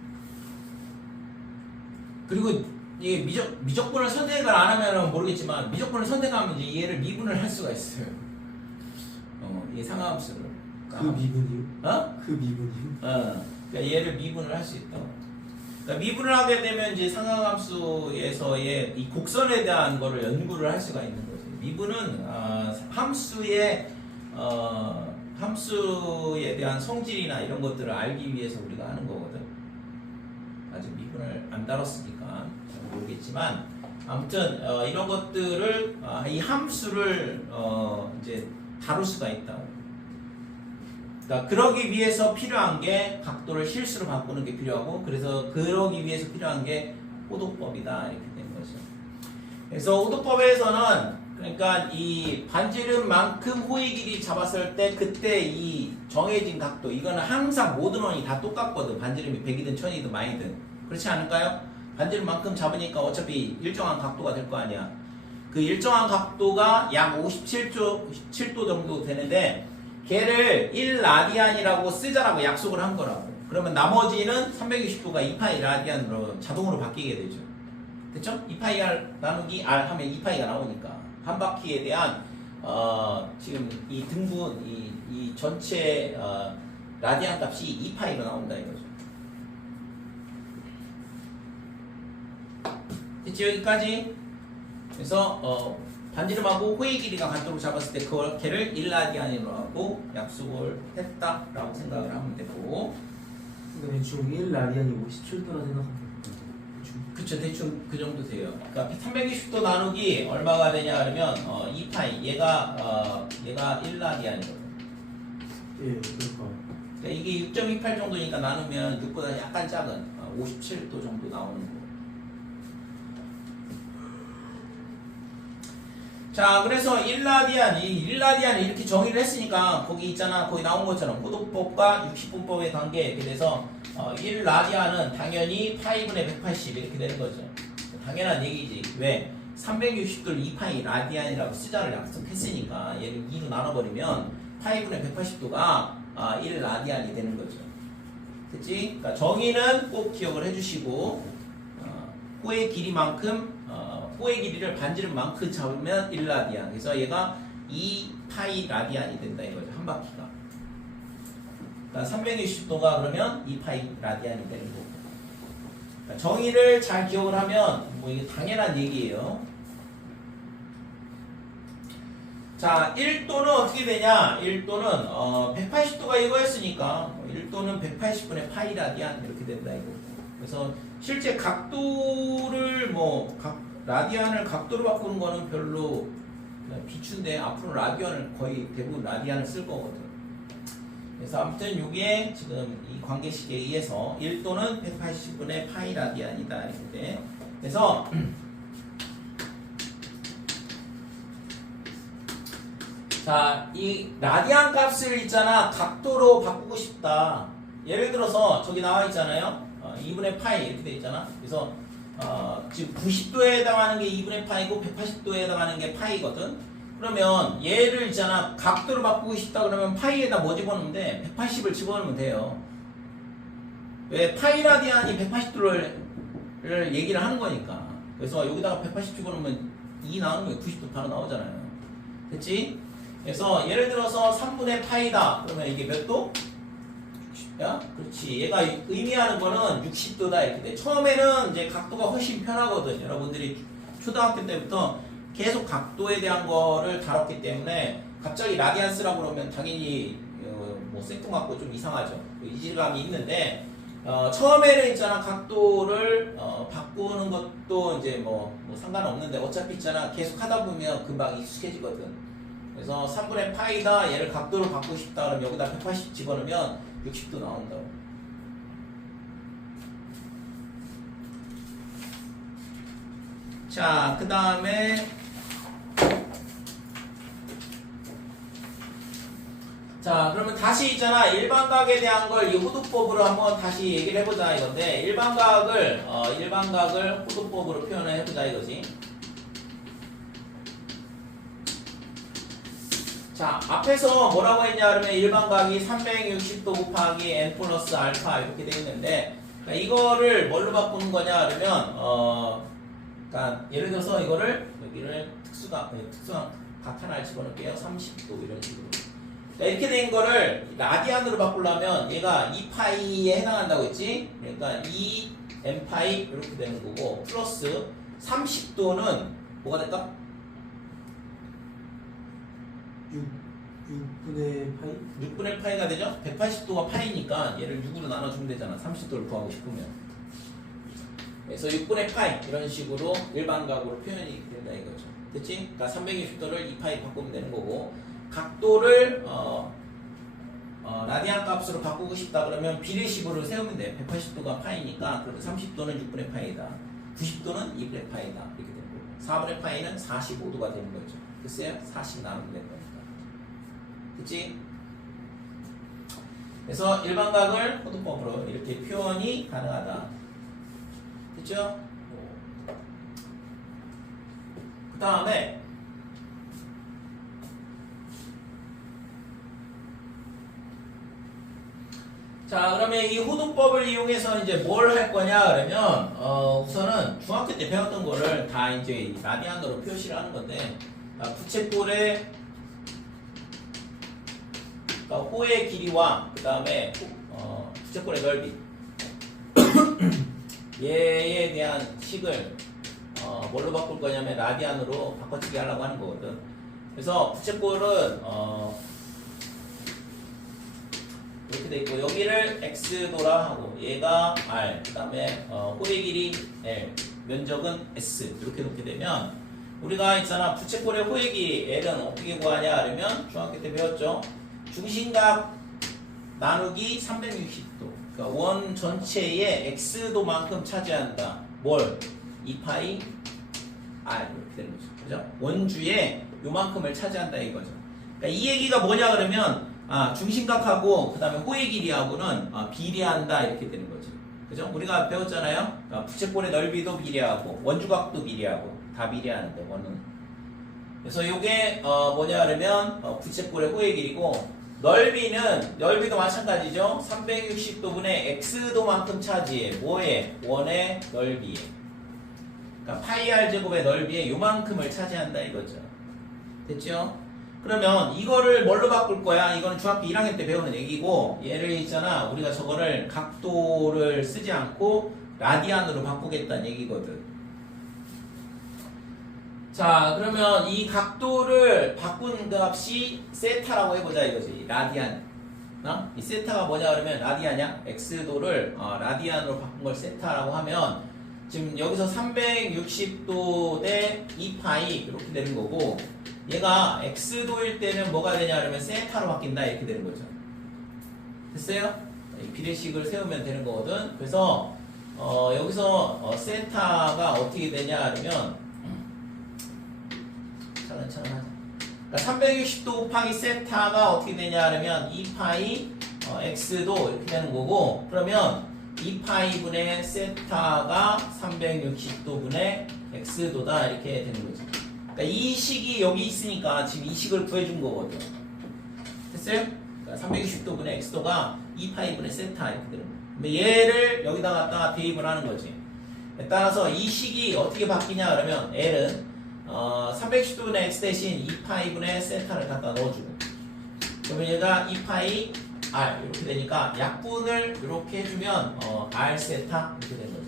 그리고 이게 미적분을 선택을 안 하면 모르겠지만 미적분을 선택하면 이제 얘를 미분을 할 수가 있어요. 이 상하함수를. 그 미분이요? 그 미분이요? 그러니까 얘를 미분을 할 수 있다. 그러니까 미분을 하게 되면 이제 상하함수에서의 이 곡선에 대한 거를 연구를 할 수가 있는 거죠. 미분은 함수에 대한 성질이나 이런 것들을 알기 위해서 우리가 하는 거거든. 아직 미분을 안 다뤘으니까 잘 모르겠지만 아무튼 이런 것들을 이 함수를 이제 다룰 수가 있다. 그러니까 그러기 위해서 필요한 게 각도를 실수로 바꾸는 게 필요하고, 그래서 그러기 위해서 필요한 게 호도법이다 이렇게 된 거죠. 그래서 호도법에서는 그러니까 이 반지름만큼 호의 길이 잡았을 때 그때 이 정해진 각도, 이거는 항상 모든 원이 다 똑같거든. 반지름이 100이든 1000이든 만이든. 그렇지 않을까요? 반지름만큼 잡으니까 어차피 일정한 각도가 될 거 아니야. 그 일정한 각도가 약 57도 정도 되는데 걔를 1라디안이라고 쓰자라고 약속을 한 거라고. 그러면 나머지는 360도가 2파이 라디안으로 자동으로 바뀌게 되죠. 됐죠? 2파이 R 나누기 R 하면 2파이가 나오니까 한 바퀴에 대한 지금 이 등분 이 전체 라디안 값이 2파이로 나온다 이거죠. 됐지? 여기까지. 그래서 반지름하고 호의 길이가 같도록 잡았을 때 걔를 1라디안으로 하고 약속을 했다라고 생각을 하면 되고. 그러니까 대충 1라디안이 57도라 생각하면 그쵸, 대충 그 정도 돼요. 그러니까 360도 나누기 얼마가 되냐 그러면 2파이 얘가 1라디안이거든. 예, 그러니까 그러니까 이게 6.28 정도니까 나누면 6보다 약간 작은 57도 정도 나오는 거. 자, 그래서 1라디안 이렇게 정의를 했으니까 거기 있잖아, 거기 나온 것처럼 호도법과 60분법의 관계 이렇게 돼서 1라디안은 당연히 파이분의 180 이렇게 되는 거죠. 당연한 얘기지. 왜? 360도를 2파이 라디안이라고 쓰자를 약속했으니까 얘를 2로 나눠버리면 파이분의 180도가 1라디안이 되는 거죠. 됐지? 그러니까 정의는 꼭 기억을 해주시고 호의 길이만큼 호의 길이를 반지름만큼 잡으면 1라디안. 그래서 얘가 2파이 라디안이 된다 이거죠. 한 바퀴가. 그러니까 360도가 그러면 2파이 라디안이 되는 거고. 그러니까 정의를 잘 기억을 하면 뭐 이게 당연한 얘기예요. 자, 1도는 어떻게 되냐? 1도는 180도가 이거였으니까 1도는 180분의 파이 라디안 이렇게 된다 이거. 그래서 실제 각도를 라디안을 각도로 바꾸는 거는 별로 비추인데 앞으로 라디안을 거의 대부분 라디안을 쓸 거거든. 그래서 아무튼 이게 지금 이 관계식에 의해서 1도는 180분의 파이 라디안이다 이렇게. 그래서 자, 이 라디안 값을 있잖아 각도로 바꾸고 싶다. 예를 들어서 저기 나와 있잖아요. 2분의 파이 이렇게 돼 있잖아. 그래서 지금 90도에 해당하는 게 2분의 파이고 180도에 해당하는 게 파이거든. 그러면 얘를 있잖아 각도를 바꾸고 싶다 그러면 파이에다 뭐 집어넣으면 돼? 180을 집어넣으면 돼요. 왜? 파이 라디안이 180도를 얘기를 하는 거니까. 그래서 여기다가 180 집어넣으면 2 나오는 게 90도 바로 나오잖아요. 됐지? 그래서 예를 들어서 3분의 파이다 그러면 이게 몇 도? 야? 그렇지. 얘가 의미하는 거는 60도다 이렇게 돼. 처음에는 이제 각도가 훨씬 편하거든. 여러분들이 초등학교 때부터 계속 각도에 대한 거를 다뤘기 때문에 갑자기 라디안 쓰라고 그러면 당연히 뭐 생뚱맞고 좀 이상하죠. 이질감이 있는데 처음에는 있잖아 각도를 바꾸는 것도 이제 뭐 상관없는데 어차피 있잖아 계속 하다 보면 금방 익숙해지거든. 그래서 3분의 파이다 얘를 각도로 바꾸고 싶다 그러면 여기다 180 집어넣으면 60도 나온다고. 자, 그 다음에 자, 그러면 다시 있잖아. 일반각에 대한 걸 이 호두법으로 한번 다시 얘기를 해보자 이건데, 일반각을 호두법으로 표현을 해보자 이거지. 자, 앞에서 뭐라고 했냐 그러면 일반각이 360도 곱하기 n 플러스 알파 이렇게 돼 있는데, 그러니까 이거를 뭘로 바꾸는 거냐 그러면 그러니까 예를 들어서 이거를 여기를 특수각 각 하나를 집어넣을게요. 30도 이런 식으로. 이렇게 된 거를 라디안으로 바꾸려면 얘가 2파이에 해당한다고 했지? 그러니까 2n파이 이렇게 되는 거고, 플러스 30도는 뭐가 될까? 6분의 파이? 6분의 파이가 되죠? 180도가 파이니까 얘를 6으로 나눠주면 되잖아. 30도를 구하고 싶으면. 그래서 6분의 파이 이런 식으로 일반각으로 표현이 된다 이거죠. 됐지? 그러니까 360도를 2파이 바꾸면 되는 거고, 각도를 라디안 값으로 바꾸고 싶다 그러면 비례식으로 세우면 돼. 180도가 파이니까 그러면 30도는 6분의 파이다, 90도는 2분의 파이다 이렇게 되는 거고, 4분의 파이는 45도가 되는 거죠. 글쎄요, 40 나누면 되는 거니까. 그치? 그래서 일반각을 호두법으로 이렇게 표현이 가능하다. 됐죠? 그 다음에 자, 그러면 이 호두법을 이용해서 이제 뭘 할 거냐 그러면 우선은 중학교 때 배웠던 거를 다 이제 라디안으로 표시를 하는 건데, 부채꼴의 그러니까 호의 길이와 그 다음에 부채꼴의 넓이 얘에 대한 식을 뭘로 바꿀 거냐면 라디안으로 바꿔치기 하려고 하는 거거든. 그래서 부채꼴은 이렇게 돼 있고, 여기를 x도라 하고 얘가 r, 그 다음에 호의 길이 l, 면적은 s 이렇게 놓게 되면, 우리가 있잖아 부채꼴의 호의 길이 l은 어떻게 구하냐 그러면 중학교 때 배웠죠. 중심각 나누기 360도, 그러니까 원 전체의 x도만큼 차지한다. 뭘? 2파이 r 이렇게 되는 거죠. 그죠? 원주의 요만큼을 차지한다 이거죠. 그러니까 이 얘기가 뭐냐 그러면 중심각하고 그 다음에 호의 길이하고는 비례한다 이렇게 되는 거죠. 그죠? 우리가 배웠잖아요. 부채꼴의 넓이도 비례하고 원주각도 비례하고 다 비례하는데 원은. 그래서 이게 뭐냐 그러면 부채꼴의 호의 길이고, 넓이도 마찬가지죠. 360도분의 x도만큼 차지해. 뭐에? 원의 넓이에. 그러니까 파이 r 제곱의 넓이에 요만큼을 차지한다 이거죠. 됐죠? 그러면 이거를 뭘로 바꿀 거야? 이거는 중학교 1학년 때 배우는 얘기고, 얘를 있잖아 우리가 저거를 각도를 쓰지 않고 라디안으로 바꾸겠다는 얘기거든. 자, 그러면 이 각도를 바꾼 값이 세타라고 해보자 이거지. 라디안. 이 세타가 뭐냐 그러면 라디안이야. x도를 라디안으로 바꾼 걸 세타라고 하면, 지금 여기서 360도 대 2파이 이렇게 되는 거고, 얘가 x도일 때는 뭐가 되냐 그러면 세타로 바뀐다 이렇게 되는 거죠. 됐어요? 이 비례식을 세우면 되는 거거든. 그래서 여기서 세타가 어떻게 되냐 그러면 차근차근 하자. 그러니까 360도 곱하기 세타가 어떻게 되냐 그러면 2파이 x도 이렇게 되는 거고, 그러면 2파이분의 세타가 360도분의 x도다 이렇게 되는 거죠. 그러니까 이 식이 여기 있으니까 지금 이 식을 구해준 거거든. 됐어요? 그러니까 360도분의 x도가 2파이분의 세타 이렇게 되는 거예요. 근데 얘를 여기다 갖다가 대입을 하는 거지. 따라서 이 식이 어떻게 바뀌냐 그러면 l은 360도분의 x 대신 2파이분의 세타를 갖다 넣어주고, 그러면 얘가 2파이 r 이렇게 되니까 약분을 이렇게 해주면 r 세타 이렇게 되는 거죠.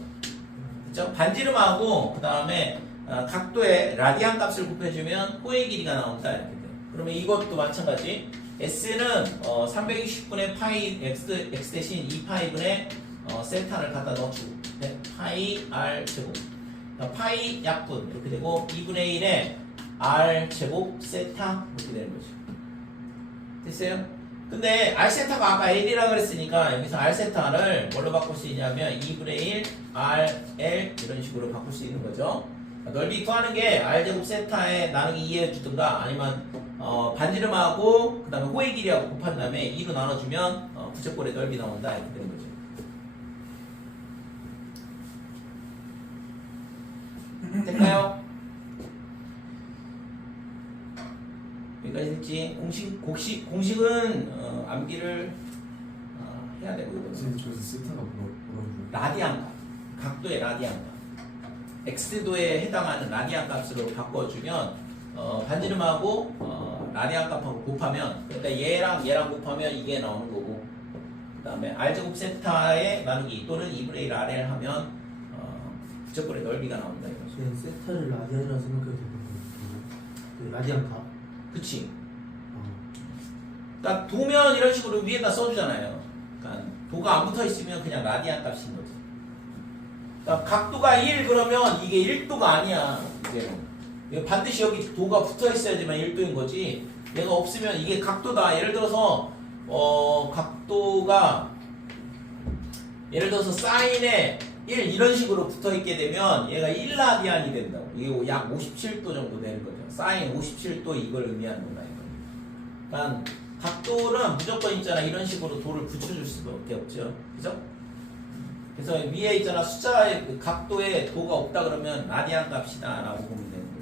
그렇죠? 반지름하고 그 다음에 각도의 라디안 값을 곱해주면 호의 길이가 나온다 이렇게 돼요. 그러면 이것도 마찬가지. s는 360분의 파이 x 대신 2파이분의 세타를 갖다 넣어주고, 파이 r 제곱, 파이 약분 이렇게 되고, 2분의 1에 r 제곱 세타 이렇게 되는 거죠. 됐어요? 근데 r세타가 아까 l이라 그랬으니까 여기서 r세타를 뭘로 바꿀 수 있냐면 2분의 1 rl 이런 식으로 바꿀 수 있는 거죠. 넓이 구하는 게 r제곱 세타에 나누기 2 해주든가 아니면 반지름하고 그 다음에 호의 길이하고 곱한 다음에 2로 나눠주면 부채꼴의 넓이 나온다 이렇게 되는 거죠. 될까요? 여기까지 됐지? 공식은 암기를 해야 되고 이거는 선생님 저기서 세타가 뭐라고요? 라디안 값, 각도의 라디안 값, x도에 해당하는 라디안 값으로 바꿔주면 반지름하고 라디안 값하고 곱하면 그러니까 얘랑 곱하면 이게 나오는 거고 그 다음에 r제곱 세타에 나누기 또는 2분의 1 r을 하면 부채꼴의 넓이가 나온다 이거죠. 그냥 세타를 라디안이라 생각해도 되거든요. 그 라디안 값. 그치? 어. 그러니까 도면 이런 식으로 위에다 써주잖아요. 그러니까 도가 안 붙어 있으면 그냥 라디안 값인 거지. 그러니까 각도가 1 그러면 이게 1도가 아니야. 이제는 반드시 여기 도가 붙어 있어야지만 1도인 거지. 얘가 없으면 이게 각도다. 예를 들어서 각도가 예를 들어서 사인에 1 이런 식으로 붙어 있게 되면 얘가 1라디안이 된다고. 이게 약 57도 정도 되는 거죠. 사인 57도 이걸 의미하는 거다. 그러니까 각도는 무조건 있잖아. 이런 식으로 도를 붙여줄 수밖에 없죠. 그죠? 그래서 위에 있잖아. 숫자의 그 각도에 도가 없다 그러면 라디안 값이다 라고 보면 되는 거죠.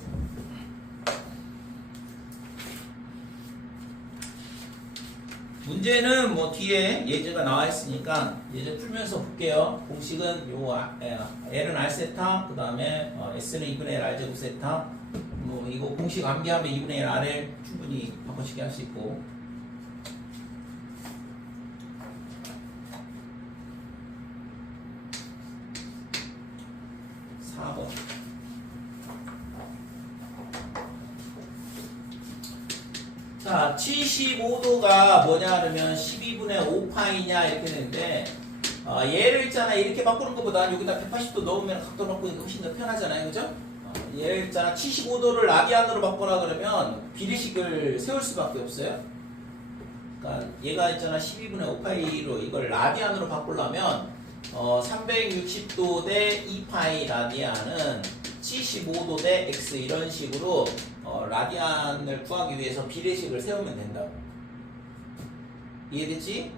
문제는 뭐 뒤에 예제가 나와 있으니까 예제 풀면서 볼게요. 공식은 요 L은 R 세타, 그 다음에 S는 2분의 1 R 제곱 세타. 뭐 이거 공식 암기하면 2분의 1 R을 충분히 바꿔치기 할 수 있고. 자, 75도가 뭐냐 그러면 12분의 5파이냐 이렇게 되는데 얘를 있잖아 이렇게 바꾸는 것보다 여기다 180도 넣으면 각도 넣고 이게 훨씬 더 편하잖아요. 그죠? 얘를 있잖아 75도를 라디안으로 바꾸라 그러면 비례식을 세울 수밖에 없어요. 그러니까 얘가 있잖아 12분의 5파이로 이걸 라디안으로 바꾸려면 360도 대 2파이 라디안은 75도 대 x 이런 식으로 라디안을 구하기 위해서 비례식을 세우면 된다고. 이해됐지?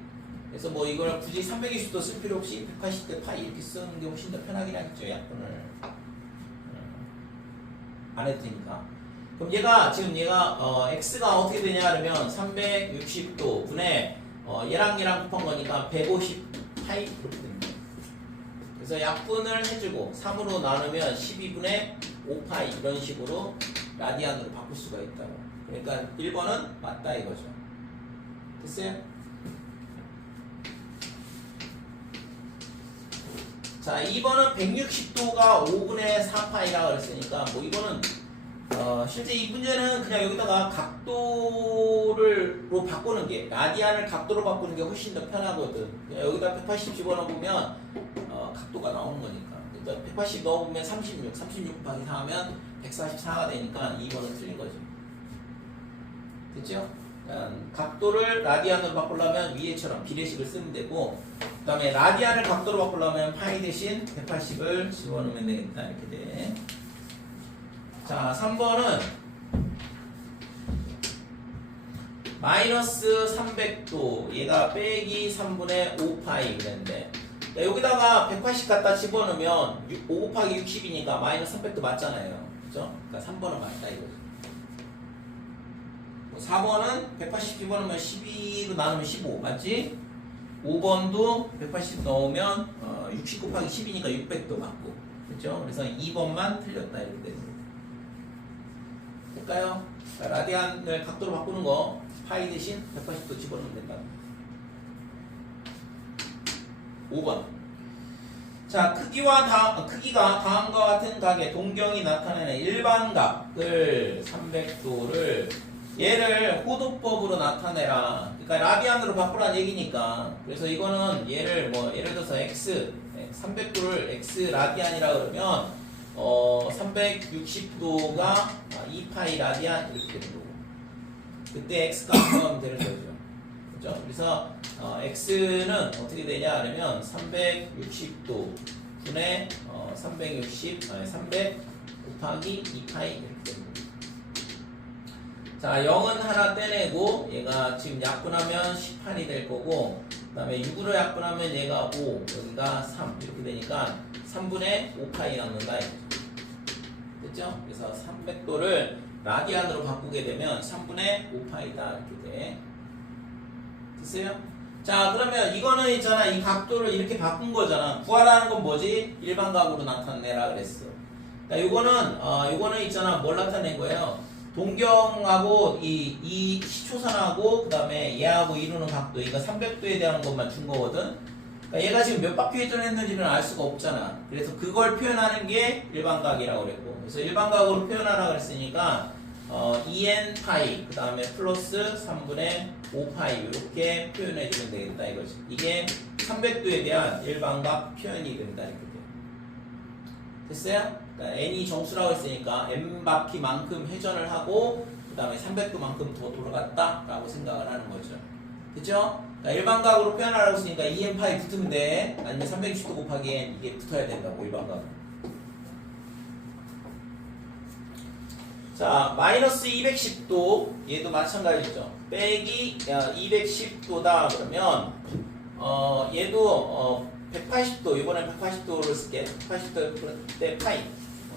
그래서 뭐 이걸 굳이 320도 쓸 필요 없이 180대 파이 이렇게 쓰는 게 훨씬 더 편하긴 하겠죠. 약분을 안 해도 되니까. 그럼 얘가 x가 어떻게 되냐 하면 360도 분의 얘랑 곱한 거니까 150 파이 이렇게 됩니다. 그래서 약분을 해주고 3으로 나누면 12분의 5파이 이런 식으로 라디안으로 바꿀 수가 있다고. 그러니까 1번은 맞다 이거죠. 됐어요? 자, 2번은 160도가 5분의 4파이라고 그랬으니까 뭐 이거는 실제 이 문제는 그냥 여기다가 각도로 바꾸는 게 라디안을 각도로 바꾸는 게 훨씬 더 편하거든. 그냥 여기다 180 집어넣으면 각도가 나오는 거니까. 그러니까 180 넣어보면 36 곱하기 4 하면 144가 되니까 2번은 틀린 거죠. 됐죠? 각도를 라디안으로 바꾸려면 위에처럼 비례식을 쓰면 되고, 그 다음에 라디안을 각도로 바꾸려면 파이 대신 180을 집어넣으면 되겠다. 이렇게 돼. 자, 3번은 마이너스 300도 얘가 빼기 3분의 5파이 그랬는데 여기다가 180 갖다 집어넣으면 5 곱하기 60이니까 마이너스 300도 맞잖아요. 그죠? 그러니까 3번은 맞다 이거죠. 4번은 180 집어넣으면 12로 나누면 15 맞지? 5번도 180 넣으면 60 곱하기 10이니까 600도 맞고 그렇죠? 그래서 2번만 틀렸다 이렇게 되는 거예요. 볼까요? 라디안을 각도로 바꾸는 거 파이 대신 180도 집어넣으면 된다. 5번. 자, 크기가 다음과 같은 각의 동경이 나타내는 일반각을 300도를 얘를 호도법으로 나타내라. 그러니까 라디안으로 바꾸라는 얘기니까. 그래서 이거는 얘를 뭐 예를 들어서 x 300도를 x 라디안이라 그러면 360도가 2파이 라디안 이렇게 되는 거고. 그때 x가 구하면 되는 거죠. 그렇죠? 그래서 x는 어떻게 되냐 하면 360도 분의 360 곱하기 2파이 이렇게 되는 거죠. 자, 0은 하나 떼내고 얘가 지금 약분하면 18이 될 거고 그 다음에 6으로 약분하면 얘가 5 여기가 3 이렇게 되니까 3분의 5파이 남는다 이거죠. 됐죠? 그래서 300도를 라디안으로 바꾸게 되면 3분의 5파이다 이렇게 돼. 됐어요? 자, 그러면 이거는 있잖아. 이 각도를 이렇게 바꾼 거잖아. 구하라는 건 뭐지? 일반각으로 나타내라 그랬어. 그러니까 요거는 있잖아. 뭘 나타낸 거예요? 동경하고 이 시초선하고 그 다음에 얘하고 이루는 각도, 이거 300도에 대한 것만 준 거거든. 그러니까 얘가 지금 몇 바퀴 회전했는지는 알 수가 없잖아. 그래서 그걸 표현하는 게 일반각이라고 그랬고, 그래서 일반각으로 표현하라 그랬으니까 2n 파이 그 다음에 플러스 3분의 5파이 이렇게 표현해 주면 되겠다 이거지. 이게 300도에 대한 일반각 표현이 된다 이렇게 돼. 됐어요? 그러니까 n이 정수라고 했으니까 n 바퀴만큼 회전을 하고 그 다음에 300도만큼 더 돌아갔다 라고 생각을 하는 거죠. 그죠? 그러니까 일반각으로 표현하라고 했으니까 2n 파이 붙으면 돼. 아니면 360도 곱하기 n 이게 붙어야 된다고 일반각. 자, 마이너스 210도 얘도 마찬가지죠. 빼기 210도다 그러면 얘도 180도 이번엔 180도를 쓸게. 180도 대 파이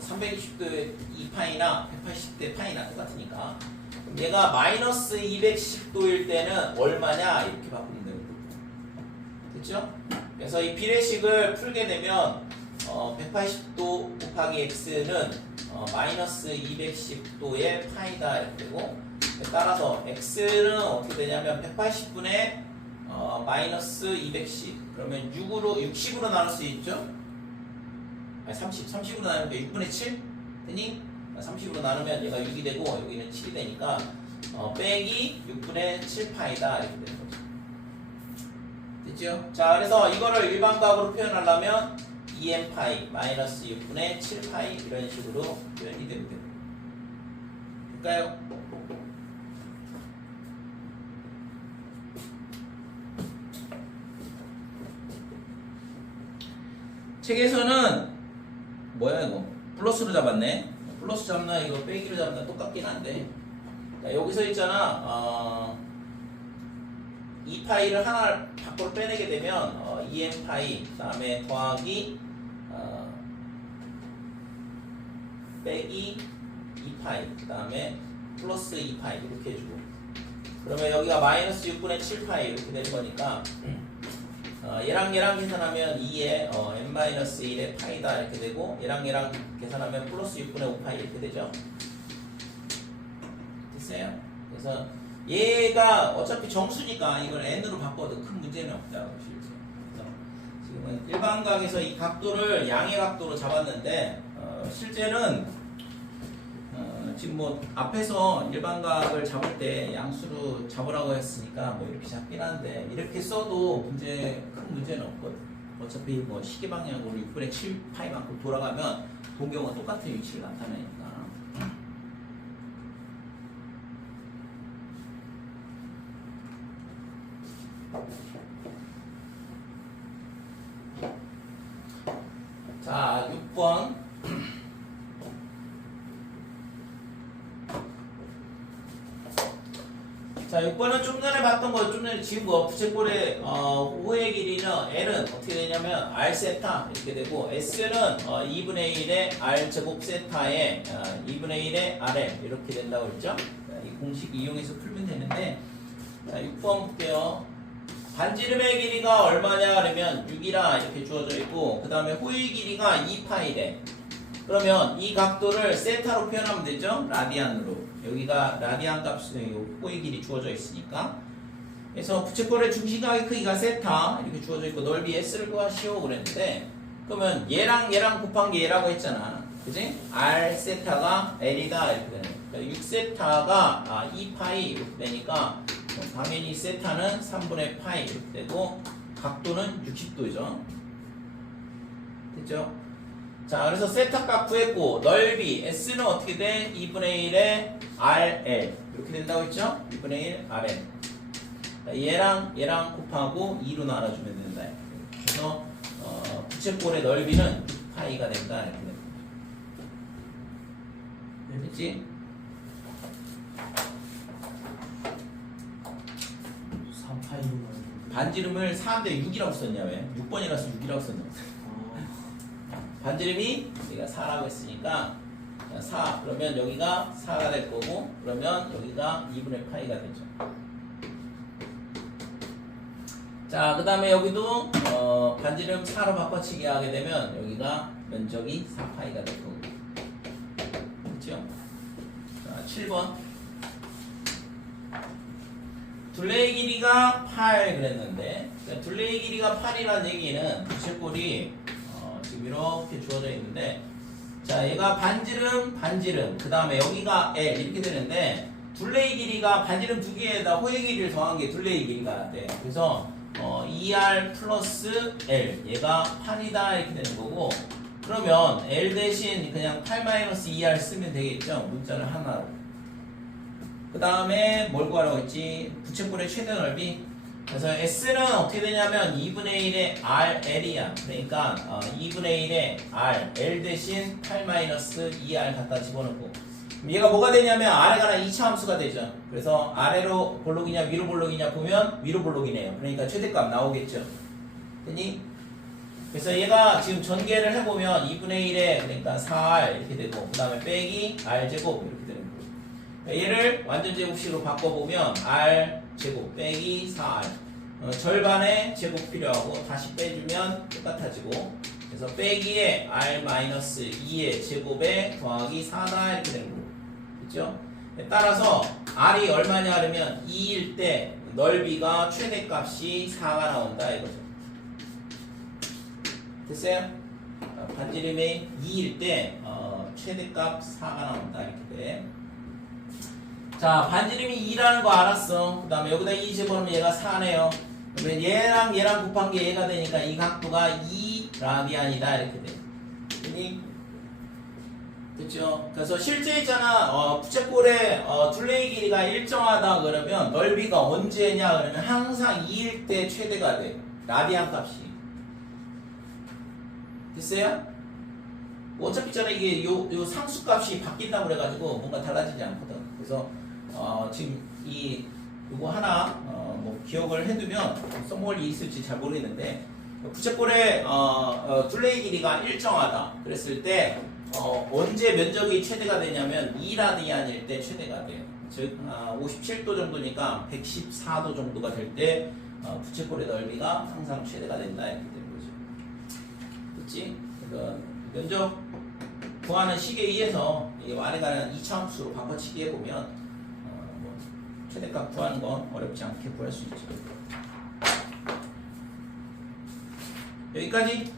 320도의 2파이나 180대 파이나 똑같으니까 그럼 얘가 마이너스 210도일 때는 얼마냐 이렇게 바꾸면 되는 거죠. 됐죠? 그래서 이 비례식을 풀게 되면 180도 곱하기 x는 마이너스 210도의 파이다 이렇게 되고 따라서 x는 어떻게 되냐면 180분의 마이너스 210 그러면 60으로 나눌 수 있죠? 아니 30으로 나누면 6분의 7 되니? 30으로 나누면 얘가 6이 되고 여기는 7이 되니까 빼기 6분의 7파이다 이렇게 되는 거죠. 됐죠? 자, 그래서 이거를 일반각으로 표현하려면 2n파이 마이너스 6분의 7파이 이런 식으로 표현이 됩니다. 될까요? 책에서는 뭐야 이거 플러스로 잡았네. 플러스 잡나 이거 빼기로 잡나 똑같긴 한데 자, 여기서 있잖아 2파이를 하나 밖으로 빼내게 되면 2n파이 그 다음에 더하기 빼기 2파이 그 다음에 플러스 2파이 이렇게 해주고 그러면 여기가 마이너스 6분의 7파이 이렇게 되는 거니까 얘랑 계산하면 2에 n-1의 파이다 이렇게 되고 얘랑 계산하면 플러스 6분의 5파이 이렇게 되죠. 됐어요? 그래서 얘가 어차피 정수니까 이걸 n으로 바꿔도 큰 문제는 없다. 그래서 지금은 일반각에서 이 각도를 양의 각도로 잡았는데 실제는 지금 뭐 앞에서 일반각을 잡을 때 양수로 잡으라고 했으니까 뭐 이렇게 잡긴 한데 이렇게 써도 큰 문제는 없거든. 어차피 뭐 시계 방향으로 6분의 7파이만큼 돌아가면 동경은 똑같은 위치를 나타내니까. 자, 6번. 자, 6번은 좀 전에 봤던 거, 좀 전에 지운 거, 부채꼴의 호의 길이는 L은 어떻게 되냐면 R 세타 이렇게 되고 S는 2분의 1의 R 제곱 세타에 2분의 1의 RL 이렇게 된다고 했죠? 이 공식 이용해서 풀면 되는데 자, 6번 볼게요. 반지름의 길이가 얼마냐 그러면 6이라 이렇게 주어져 있고 그 다음에 호의 길이가 2파이래. 그러면 이 각도를 세타로 표현하면 되죠? 라디안으로. 여기가 라디안 값은 호의 길이 주어져 있으니까. 그래서 부채꼴의 중심각의 크기가 세타 이렇게 주어져 있고 넓이 S를 구하시오 그랬는데 그러면 얘랑 곱한 게 얘라고 했잖아. 그지? R 세타가 L이다 이렇게 되는 거야. 그러니까 6세타가 2파이 이렇게 되니까 당연히 세타는 3분의 파이 이렇게 되고 각도는 60도죠. 됐죠? 자, 그래서 세타 값 구했고 넓이 S는 어떻게 돼? 2분의 1의 RL 이렇게 된다고 했죠? 2분의 1 RL 얘랑 곱하고 2로 나눠주면 된다. 그래서 부채꼴의 넓이는 6파이가 된다 이렇게 됩니다. 됐지? 4파이로 반지름을 4인데 6이라고 썼냐 왜? 6번이라서 6이라고 썼냐? 반지름이 여기가 4라고 했으니까 4 그러면 여기가 4가 될 거고 그러면 여기가 2분의 파이가 되죠. 자, 그 다음에 여기도 반지름 4로 바꿔치기 하게 되면 여기가 면적이 4파이가 될 거고 그렇죠? 자, 7번 둘레의 길이가 8 그랬는데 둘레의 길이가 8이라는 얘기는 부채꼴이 지금 이렇게 주어져 있는데 자 얘가 반지름 그 다음에 여기가 L 이렇게 되는데 둘레의 길이가 반지름 두 개에다 호의 길이를 더한 게 둘레의 길이가 돼. 그래서 2R 플러스 L 얘가 8이다 이렇게 되는 거고 그러면 L 대신 그냥 8 마이너스 2R 쓰면 되겠죠. 문자를 하나로. 그 다음에 뭘 구하라고 했지? 부채꼴의 최대 넓이. 그래서 S는 어떻게 되냐면 2분의 1의 RL이야. 그러니까 2분의 1의 R, L 대신 8 마이너스 2R 갖다 집어넣고 얘가 뭐가 되냐면 아래 가는 2차 함수가 되죠. 그래서 아래로 볼록이냐 위로 볼록이냐 보면 위로 볼록이네요. 그러니까 최대값 나오겠죠. 됐니? 그래서 얘가 지금 전개를 해보면 2분의 1에 그러니까 4R 이렇게 되고 그 다음에 빼기 R제곱 이렇게 되는 거예요. 얘를 완전 제곱식으로 바꿔보면 R 제곱 빼기 4R 절반의 제곱 필요하고 다시 빼주면 똑같아지고 그래서 빼기에 R 마이너스 2의 제곱에 더하기 4다 이렇게 되는 거고 그렇죠? 따라서 R이 얼마냐 그러면 2일 때 넓이가 최대값이 4가 나온다 이거죠. 됐어요? 반지름이 2일 때 최대값 4가 나온다 이렇게 돼. 자 반지름이 2라는 거 알았어. 그 다음에 여기다 2 집어넣으면 얘가 4네요. 그러면 얘랑 곱한 게 얘가 되니까 이 각도가 2 라디안이다 이렇게 돼. 됐니? 됐죠? 그래서 실제 있잖아 부채꼴의 둘레의 길이가 일정하다 그러면 넓이가 언제냐 그러면 항상 2일 때 최대가 돼. 라디안 값이. 됐어요? 어차피 있잖아 이게 요 상수값이 바뀐다고 그래가지고 뭔가 달라지지 않거든. 그래서 지금 요거 하나 뭐 기억을 해두면 써먹을 일이 있을지 잘 모르겠는데 부채꼴의 둘레의 길이가 일정하다 그랬을 때 언제 면적이 최대가 되냐면 2라디안일 때 최대가 돼요. 즉 57도 정도니까 114도 정도가 될 때 부채꼴의 넓이가 항상 최대가 된다 이렇게 되는 거죠. 그렇지? 그러니까 면적 구하는 식에 의해서 아래 가는 2차 함수로 바꿔치기 해보면 뭐 최대값 구하는 건 어렵지 않게 구할 수 있죠. 여기까지.